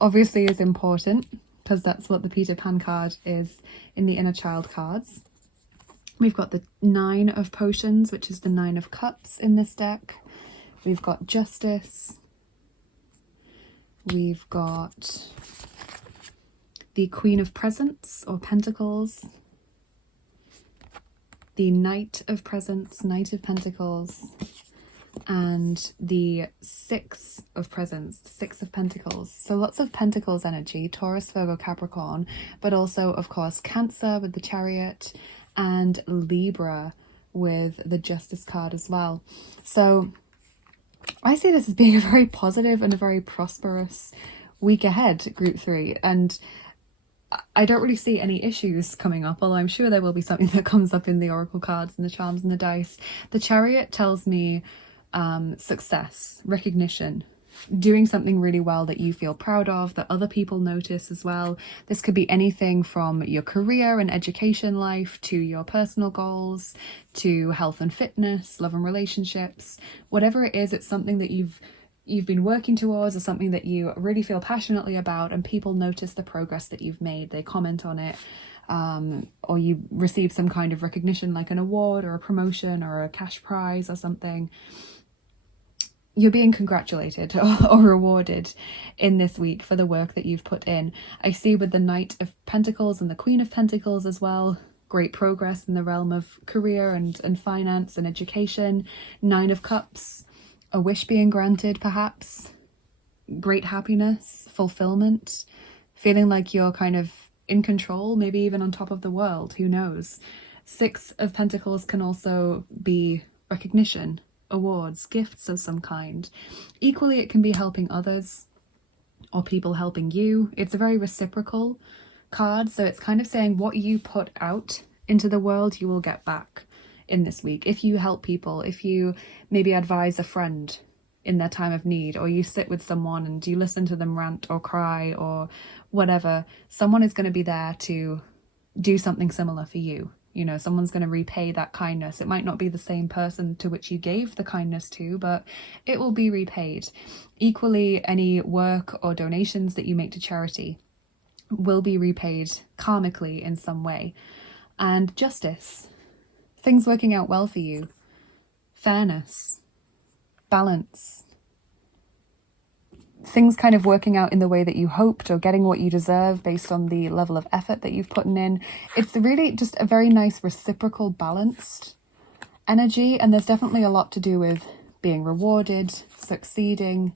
obviously is important because that's what the Peter Pan card is in the Inner Child cards. We've got the 9 of Potions, which is the 9 of Cups in this deck. We've got Justice. We've got the Queen of Presents or Pentacles. The Knight of Presents, Knight of Pentacles, and the 6 of Presents, 6 of Pentacles. So lots of Pentacles energy, Taurus, Virgo, Capricorn, but also, of course, Cancer with the Chariot and Libra with the Justice card as well. So I see this as being a very positive and a very prosperous week ahead, Group 3. And I don't really see any issues coming up, although I'm sure there will be something that comes up in the oracle cards and the charms and the dice. The Chariot tells me success, recognition, doing something really well that you feel proud of, that other people notice as well. This could be anything from your career and education life to your personal goals, to health and fitness, love and relationships. Whatever it is, it's something that you've been working towards or something that you really feel passionately about, and people notice the progress that you've made. They comment on it, or you receive some kind of recognition like an award or a promotion or a cash prize or something. You're being congratulated or rewarded in this week for the work that you've put in. I see with the Knight of Pentacles and the Queen of Pentacles as well, great progress in the realm of career and finance and education. 9 of Cups, a wish being granted perhaps, great happiness, fulfillment, feeling like you're kind of in control, maybe even on top of the world, who knows. 6 of Pentacles can also be recognition, awards, gifts of some kind. Equally, it can be helping others or people helping you. It's a very reciprocal card, so it's kind of saying what you put out into the world, you will get back in this week. If you help people, if you maybe advise a friend in their time of need, or you sit with someone and you listen to them rant or cry or whatever, someone is going to be there to do something similar for you. You know, someone's going to repay that kindness. It might not be the same person to which you gave the kindness to, but it will be repaid. Equally, any work or donations that you make to charity will be repaid karmically in some way. And justice, things working out well for you, fairness, balance, things kind of working out in the way that you hoped or getting what you deserve based on the level of effort that you've put in. It's really just a very nice reciprocal balanced energy, and there's definitely a lot to do with being rewarded, succeeding.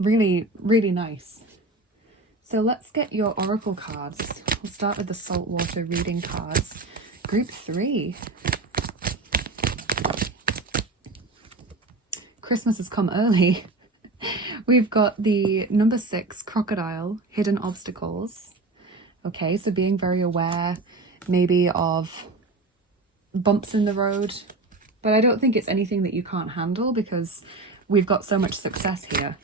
Really, really nice. So let's get your oracle cards. We'll start with the Saltwater reading cards. Group 3. Christmas has come early. We've got the number 6, Crocodile, hidden obstacles. Okay, so being very aware maybe of bumps in the road, but I don't think it's anything that you can't handle because we've got so much success here.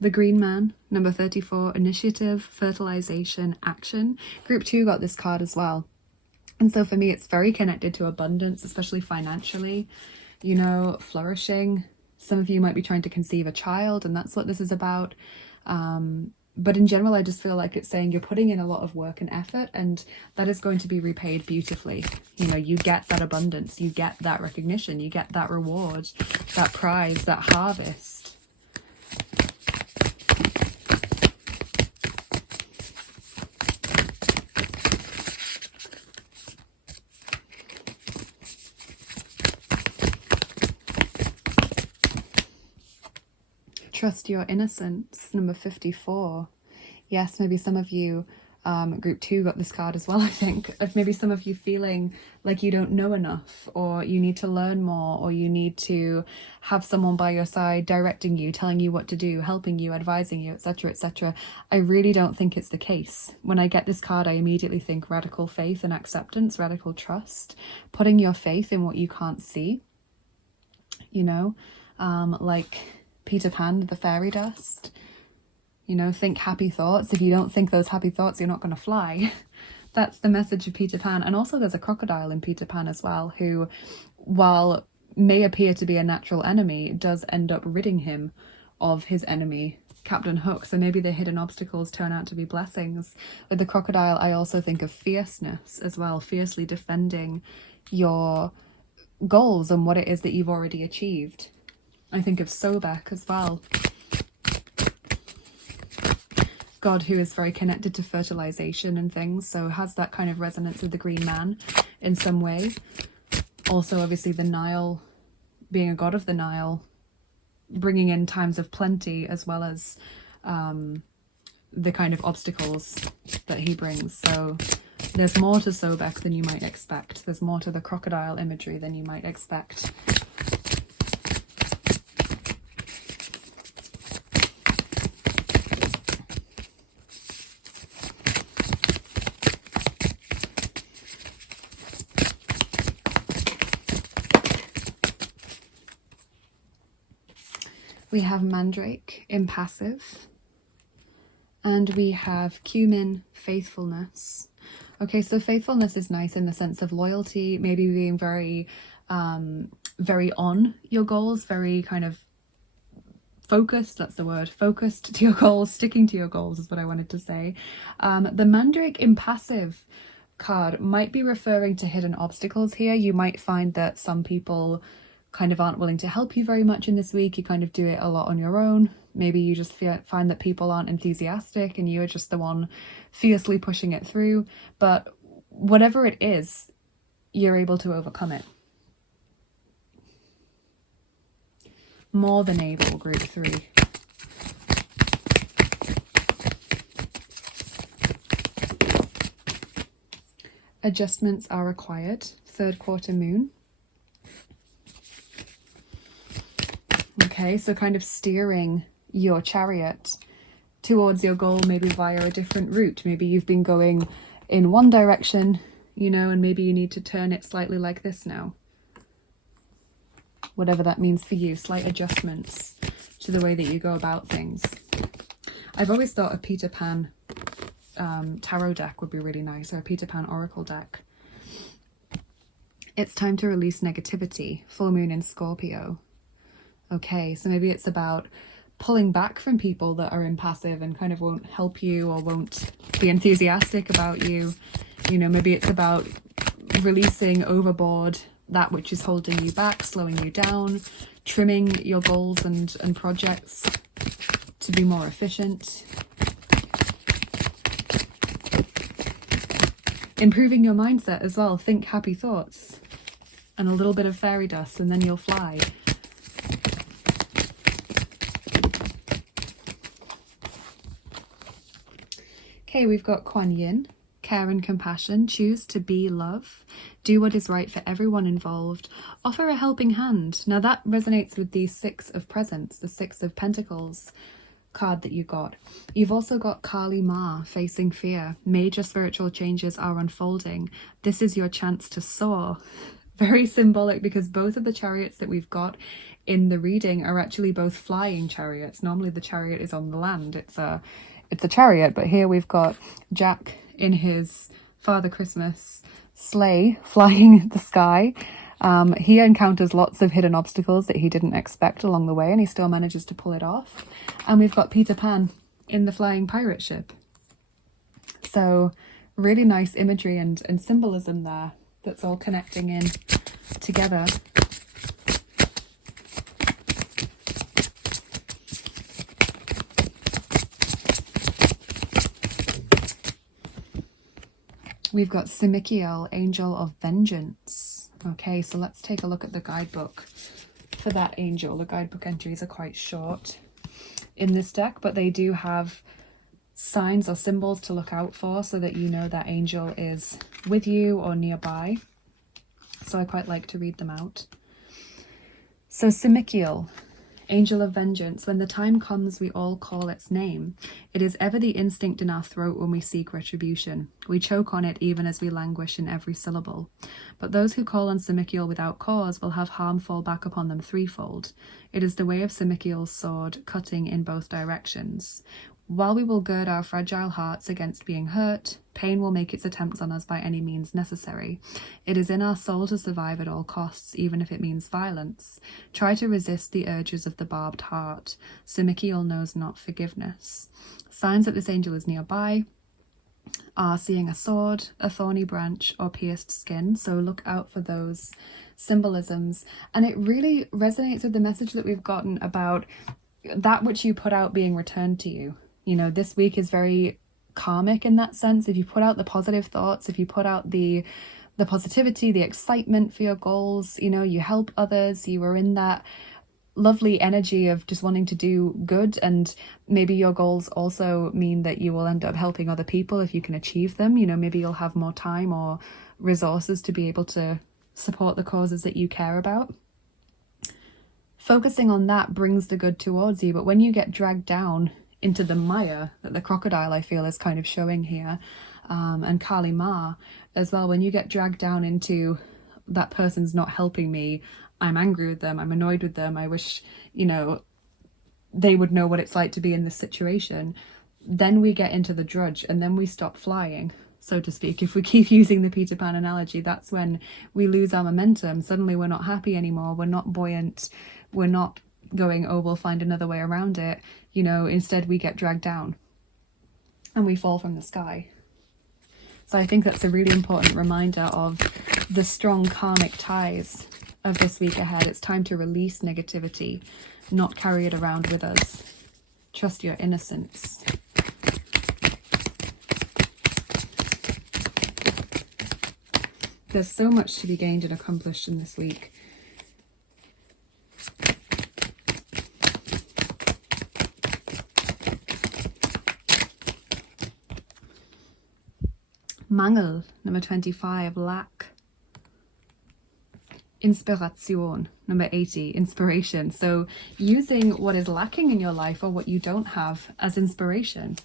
The Green Man, number 34, initiative, fertilization, action. Group 2 got this card as well. And so for me, it's very connected to abundance, especially financially, you know, flourishing. Some of you might be trying to conceive a child, and that's what this is about. But in general, I just feel like it's saying you're putting in a lot of work and effort, and that is going to be repaid beautifully. You know, you get that abundance, you get that recognition, you get that reward, that prize, that harvest. Trust your innocence, number 54. Yes, maybe some of you Group 2 got this card as well, I think, of maybe some of you feeling like you don't know enough, or you need to learn more, or you need to have someone by your side directing you, telling you what to do, helping you, advising you, etc., etc. I really don't think it's the case. When I get this card, I immediately think radical faith and acceptance, radical trust, putting your faith in what you can't see, you know, like Peter Pan, the fairy dust. You know, think happy thoughts. If you don't think those happy thoughts, you're not going to fly. That's the message of Peter Pan. And also there's a crocodile in Peter Pan as well, who, while may appear to be a natural enemy, does end up ridding him of his enemy, Captain Hook. So maybe the hidden obstacles turn out to be blessings. With the crocodile, I also think of fierceness as well, fiercely defending your goals and what it is that you've already achieved. I think of Sobek as well. God who is very connected to fertilization and things, so has that kind of resonance with the Green Man in some way. Also, obviously, the Nile, being a god of the Nile, bringing in times of plenty as well as the kind of obstacles that he brings. So there's more to Sobek than you might expect. There's more to the crocodile imagery than you might expect. We have Mandrake, impassive, and we have Cumin, faithfulness. Okay, so faithfulness is nice in the sense of loyalty, maybe being very on your goals, very kind of focused, that's the word, focused to your goals, sticking to your goals is what I wanted to say. The Mandrake, impassive card might be referring to hidden obstacles here. You might find that some people kind of aren't willing to help you very much in this week. You kind of do it a lot on your own. Maybe you just find that people aren't enthusiastic and you're just the one fiercely pushing it through. But whatever it is, you're able to overcome it. More than able, group 3. Adjustments are required, third quarter moon. Okay, so kind of steering your chariot towards your goal, maybe via a different route. Maybe you've been going in one direction, you know, and maybe you need to turn it slightly like this now. Whatever that means for you, slight adjustments to the way that you go about things. I've always thought a Peter Pan tarot deck would be really nice, or a Peter Pan oracle deck. It's time to release negativity, full moon in Scorpio. Okay, so maybe it's about pulling back from people that are impassive and kind of won't help you or won't be enthusiastic about you. You know, maybe it's about releasing overboard that which is holding you back, slowing you down, trimming your goals and projects to be more efficient. Improving your mindset as well. Think happy thoughts and a little bit of fairy dust and then you'll fly. Okay, we've got Kuan Yin, care and compassion, choose to be love, do what is right for everyone involved, offer a helping hand. Now that resonates with the 6 of presents, the 6 of pentacles card that you got. You've also got Kali Ma, facing fear. Major spiritual changes are unfolding. This is your chance to soar. Very symbolic because both of the chariots that we've got in the reading are actually both flying chariots. Normally the chariot is on the land. It's a chariot, but here we've got Jack in his Father Christmas sleigh flying the sky. He encounters lots of hidden obstacles that he didn't expect along the way, and he still manages to pull it off. And we've got Peter Pan in the flying pirate ship. So really nice imagery and symbolism there that's all connecting in together. We've got Simikiel, Angel of Vengeance. Okay, so let's take a look at the guidebook for that angel. The guidebook entries are quite short in this deck, but they do have signs or symbols to look out for so that you know that angel is with you or nearby. So I quite like to read them out. So Simikiel, Angel of Vengeance, when the time comes we all call its name. It is ever the instinct in our throat when we seek retribution. We choke on it even as we languish in every syllable. But those who call on Simikiel without cause will have harm fall back upon them threefold. It is the way of Simikiel's sword, cutting in both directions. While we will gird our fragile hearts against being hurt, pain will make its attempts on us by any means necessary. It is in our soul to survive at all costs, even if it means violence. Try to resist the urges of the barbed heart. Simikiel knows not forgiveness. Signs that this angel is nearby are seeing a sword, a thorny branch, or pierced skin. So look out for those symbolisms. And it really resonates with the message that we've gotten about that which you put out being returned to you. You know, this week is very karmic in that sense. If you put out the positive thoughts, if you put out the positivity, the excitement for your goals, you know, you help others, you are in that lovely energy of just wanting to do good, and maybe your goals also mean that you will end up helping other people if you can achieve them. You know, maybe you'll have more time or resources to be able to support the causes that you care about. Focusing on that brings the good towards you, but when you get dragged down into the mire that the crocodile, I feel, is kind of showing here, and Kali Ma as well, when you get dragged down into that person's not helping me, I'm angry with them, I'm annoyed with them, I wish, you know, they would know what it's like to be in this situation, then we get into the drudge and then we stop flying, so to speak. If we keep using the Peter Pan analogy, that's when we lose our momentum. Suddenly we're not happy anymore, we're not buoyant, we're not going, oh, we'll find another way around it. You know, instead we get dragged down and we fall from the sky. So I think that's a really important reminder of the strong karmic ties of this week ahead. It's time to release negativity, not carry it around with us. Trust your innocence. There's so much to be gained and accomplished in this week. Mangel, number 25, lack. Inspiration, number 80, inspiration. So using what is lacking in your life or what you don't have as inspiration,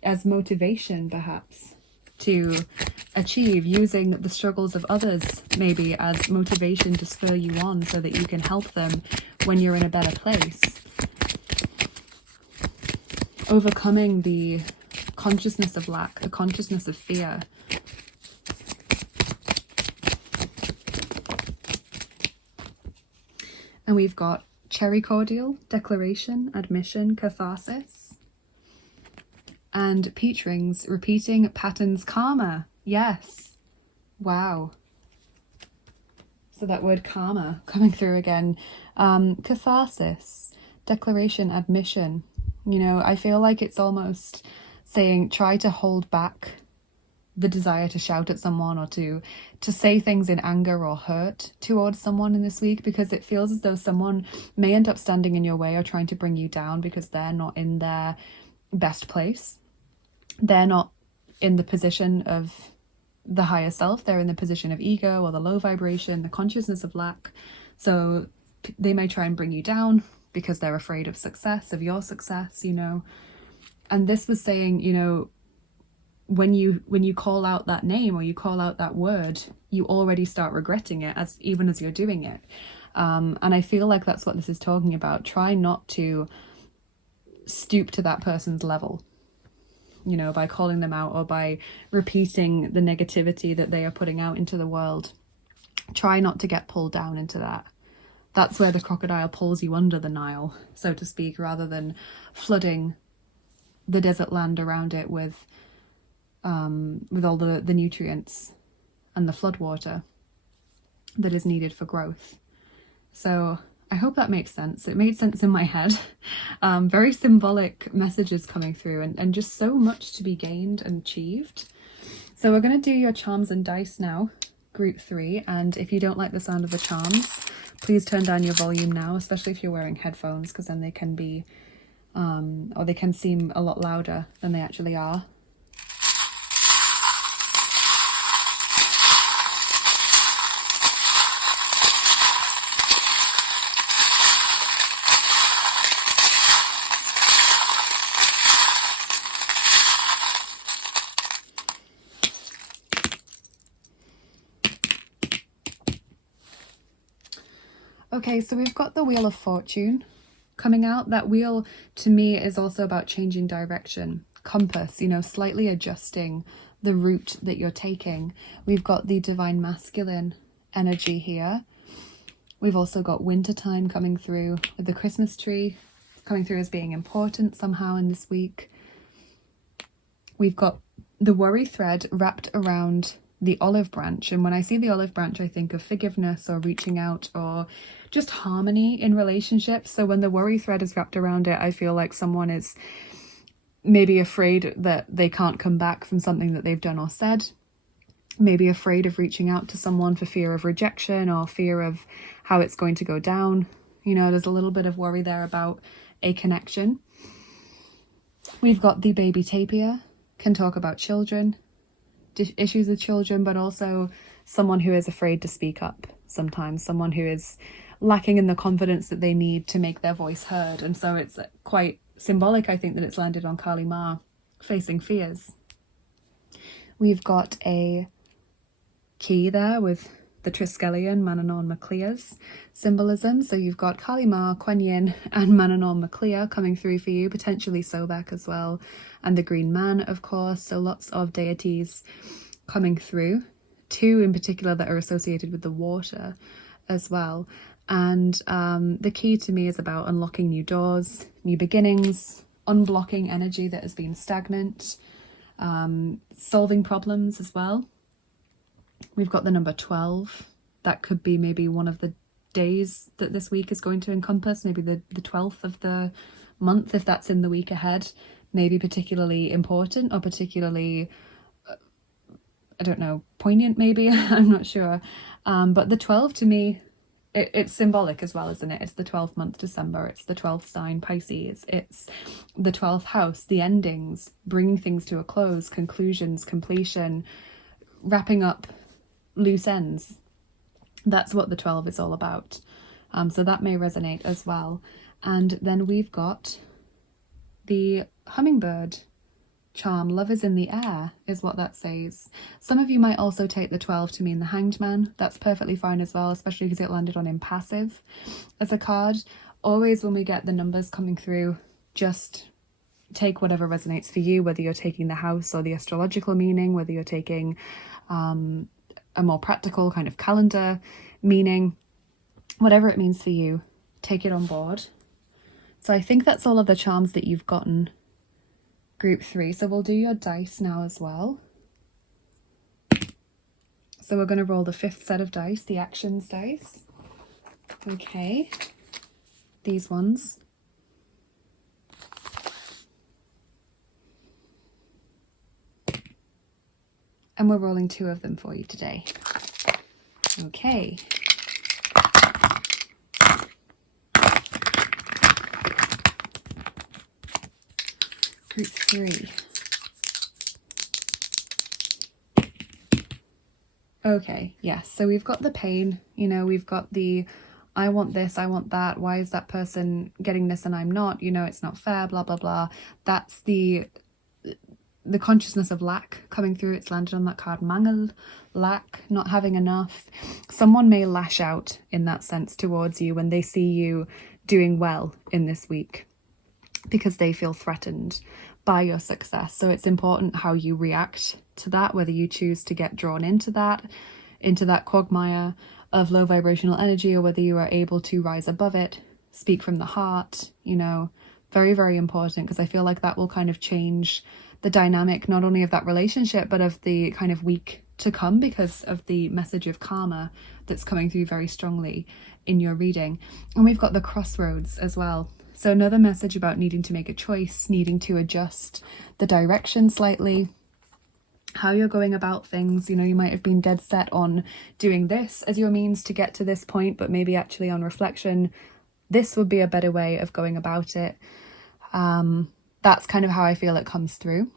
as motivation perhaps to achieve, using the struggles of others maybe as motivation to spur you on so that you can help them when you're in a better place. Overcoming the consciousness of lack, the consciousness of fear. And we've got cherry cordial, declaration, admission, catharsis. And peach rings, repeating patterns, karma. Yes. Wow. So that word karma coming through again. Catharsis, declaration, admission. You know, I feel like it's almost saying try to hold back the desire to shout at someone or to say things in anger or hurt towards someone in this week, because it feels as though someone may end up standing in your way or trying to bring you down because they're not in their best place. They're not in the position of the higher self. They're in the position of ego or the low vibration, the consciousness of lack. So they may try and bring you down because they're afraid of success, of your success, you know. And this was saying, you know, when you call out that name or you call out that word, you already start regretting it even as you're doing it. And I feel like that's what this is talking about. Try not to stoop to that person's level, you know, by calling them out or by repeating the negativity that they are putting out into the world. Try not to get pulled down into that. That's where the crocodile pulls you under the Nile, so to speak, rather than flooding the desert land around it with all the nutrients and the flood water that is needed for growth. So I hope that makes sense. It made sense in my head. Very symbolic messages coming through, and just so much to be gained and achieved. So we're going to do your charms and dice now, group 3. And if you don't like the sound of the charms, please turn down your volume now, especially if you're wearing headphones, because then they can be or they can seem a lot louder than they actually are. Okay, so we've got the Wheel of Fortune coming out. That wheel to me is also about changing direction, compass, you know, slightly adjusting the route that you're taking. We've got the Divine Masculine energy here. We've also got wintertime coming through with the Christmas tree coming through as being important somehow in this week. We've got the worry thread wrapped around the olive branch, and when I see the olive branch I think of forgiveness or reaching out or just harmony in relationships. So when the worry thread is wrapped around it, I feel like someone is maybe afraid that they can't come back from something that they've done or said, maybe afraid of reaching out to someone for fear of rejection or fear of how it's going to go down. You know, there's a little bit of worry there about a connection. We've got the baby tapir, can talk about children, issues with children, but also someone who is afraid to speak up sometimes, someone who is lacking in the confidence that they need to make their voice heard. And so it's quite symbolic, I think, that it's landed on Kali Ma, facing fears. We've got a key there with the Triskelion, Manannán mac Lia's symbolism. So you've got Kali Ma, Kuan Yin and Manannán mac Lia coming through for you, potentially Sobek as well, and the Green Man, of course. So lots of deities coming through, two in particular that are associated with the water as well. And the key to me is about unlocking new doors, new beginnings, unblocking energy that has been stagnant, solving problems as well. We've got the number 12. That could be maybe one of the days that this week is going to encompass, maybe the 12th of the month, if that's in the week ahead, maybe particularly important or particularly, I don't know, poignant maybe, I'm not sure. But the 12 to me, it's symbolic as well, isn't it? It's the 12th month, December. It's the 12th sign, Pisces. It's the 12th house, the endings, bringing things to a close, conclusions, completion, wrapping up loose ends. That's what the 12 is all about. So that may resonate as well. And then we've got the hummingbird charm. Love is in the air is what that says. Some of you might also take the 12 to mean the Hanged Man. That's perfectly fine as well, especially because it landed on impassive as a card. Always when we get the numbers coming through, just take whatever resonates for you, whether you're taking the house or the astrological meaning, whether you're taking a more practical kind of calendar meaning, whatever it means for you, take it on board. So I think that's all of the charms that you've gotten, group 3. So we'll do your dice now as well. So we're going to roll the 5th set of dice, the actions dice. Okay, these ones. And we're rolling 2 of them for you today. Okay. Group 3. Okay, yes, so we've got the pain, you know, we've got the I want this, I want that, why is that person getting this and I'm not, you know, it's not fair, blah, blah, blah. That's the consciousness of lack coming through. It's landed on that card, mangel, lack, not having enough. Someone may lash out in that sense towards you when they see you doing well in this week because they feel threatened by your success. So it's important how you react to that, whether you choose to get drawn into that quagmire of low vibrational energy, or whether you are able to rise above it, speak from the heart, you know, very, very important, because I feel like that will kind of change the dynamic, not only of that relationship, but of the kind of week to come, because of the message of karma that's coming through very strongly in your reading. And we've got the crossroads as well. So another message about needing to make a choice, needing to adjust the direction slightly, how you're going about things. You know, you might have been dead set on doing this as your means to get to this point, but maybe actually on reflection, this would be a better way of going about it. That's kind of how I feel it comes through.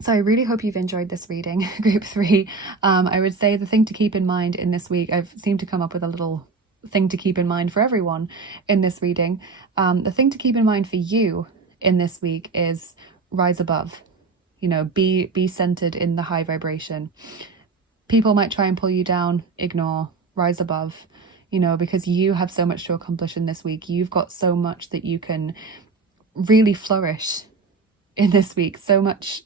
So I really hope you've enjoyed this reading, group 3. I would say the thing to keep in mind in this week, I've seemed to come up with a little thing to keep in mind for everyone in this reading. The thing to keep in mind for you in this week is rise above. You know, be centered in the high vibration. People might try and pull you down, ignore, rise above, you know, because you have so much to accomplish in this week. You've got so much that you can really flourish in this week, so much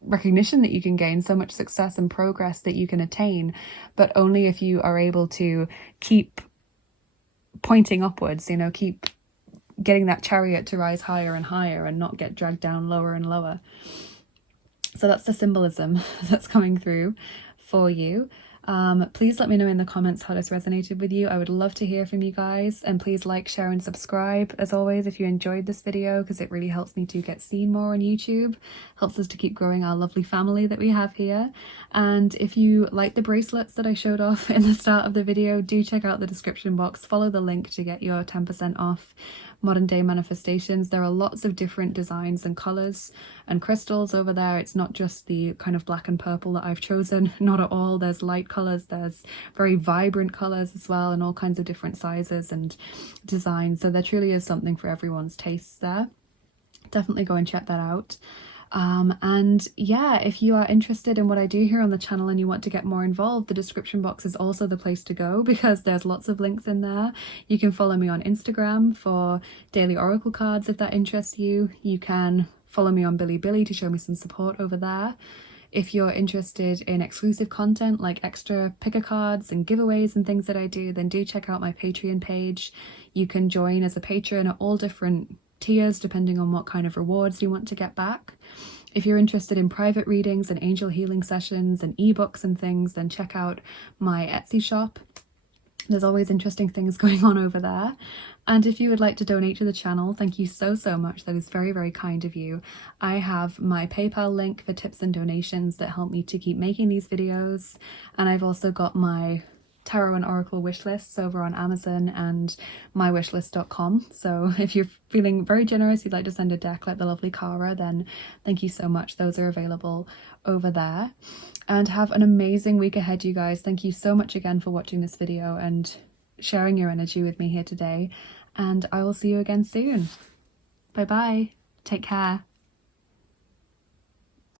recognition that you can gain, so much success and progress that you can attain, but only if you are able to keep pointing upwards, you know, keep getting that chariot to rise higher and higher and not get dragged down lower and lower. So that's the symbolism that's coming through for you. Please let me know in the comments how this resonated with you. I would love to hear from you guys, and please like, share and subscribe as always if you enjoyed this video, because it really helps me to get seen more on YouTube, helps us to keep growing our lovely family that we have here. And if you like the bracelets that I showed off in the start of the video, do check out the description box, follow the link to get your 10% off modern day manifestations. There are lots of different designs and colors and crystals over there. It's not just the kind of black and purple that I've chosen, not at all. There's light colors, there's very vibrant colors as well, and all kinds of different sizes and designs. So there truly is something for everyone's tastes there. Definitely go and check that out. And yeah, if you are interested in what I do here on the channel and you want to get more involved, the description box is also the place to go, because there's lots of links in there. You can follow me on Instagram for daily oracle cards if that interests you. You can follow me on Bilibili to show me some support over there. If you're interested in exclusive content like extra picker cards and giveaways and things that I do, then do check out my Patreon page. You can join as a patron at all different tiers depending on what kind of rewards you want to get back. If you're interested in private readings and angel healing sessions and ebooks and things, then check out my Etsy shop. There's always interesting things going on over there. And if you would like to donate to the channel, thank you so much. That is very, very kind of you. I have my PayPal link for tips and donations that help me to keep making these videos. And I've also got my tarot and oracle wish lists over on Amazon and mywishlist.com. So if you're feeling very generous, you'd like to send a deck like the lovely Kara, then thank you so much. Those are available over there. And have an amazing week ahead, you guys. Thank you so much again for watching this video and sharing your energy with me here today. And I will see you again soon. Bye bye. Take care.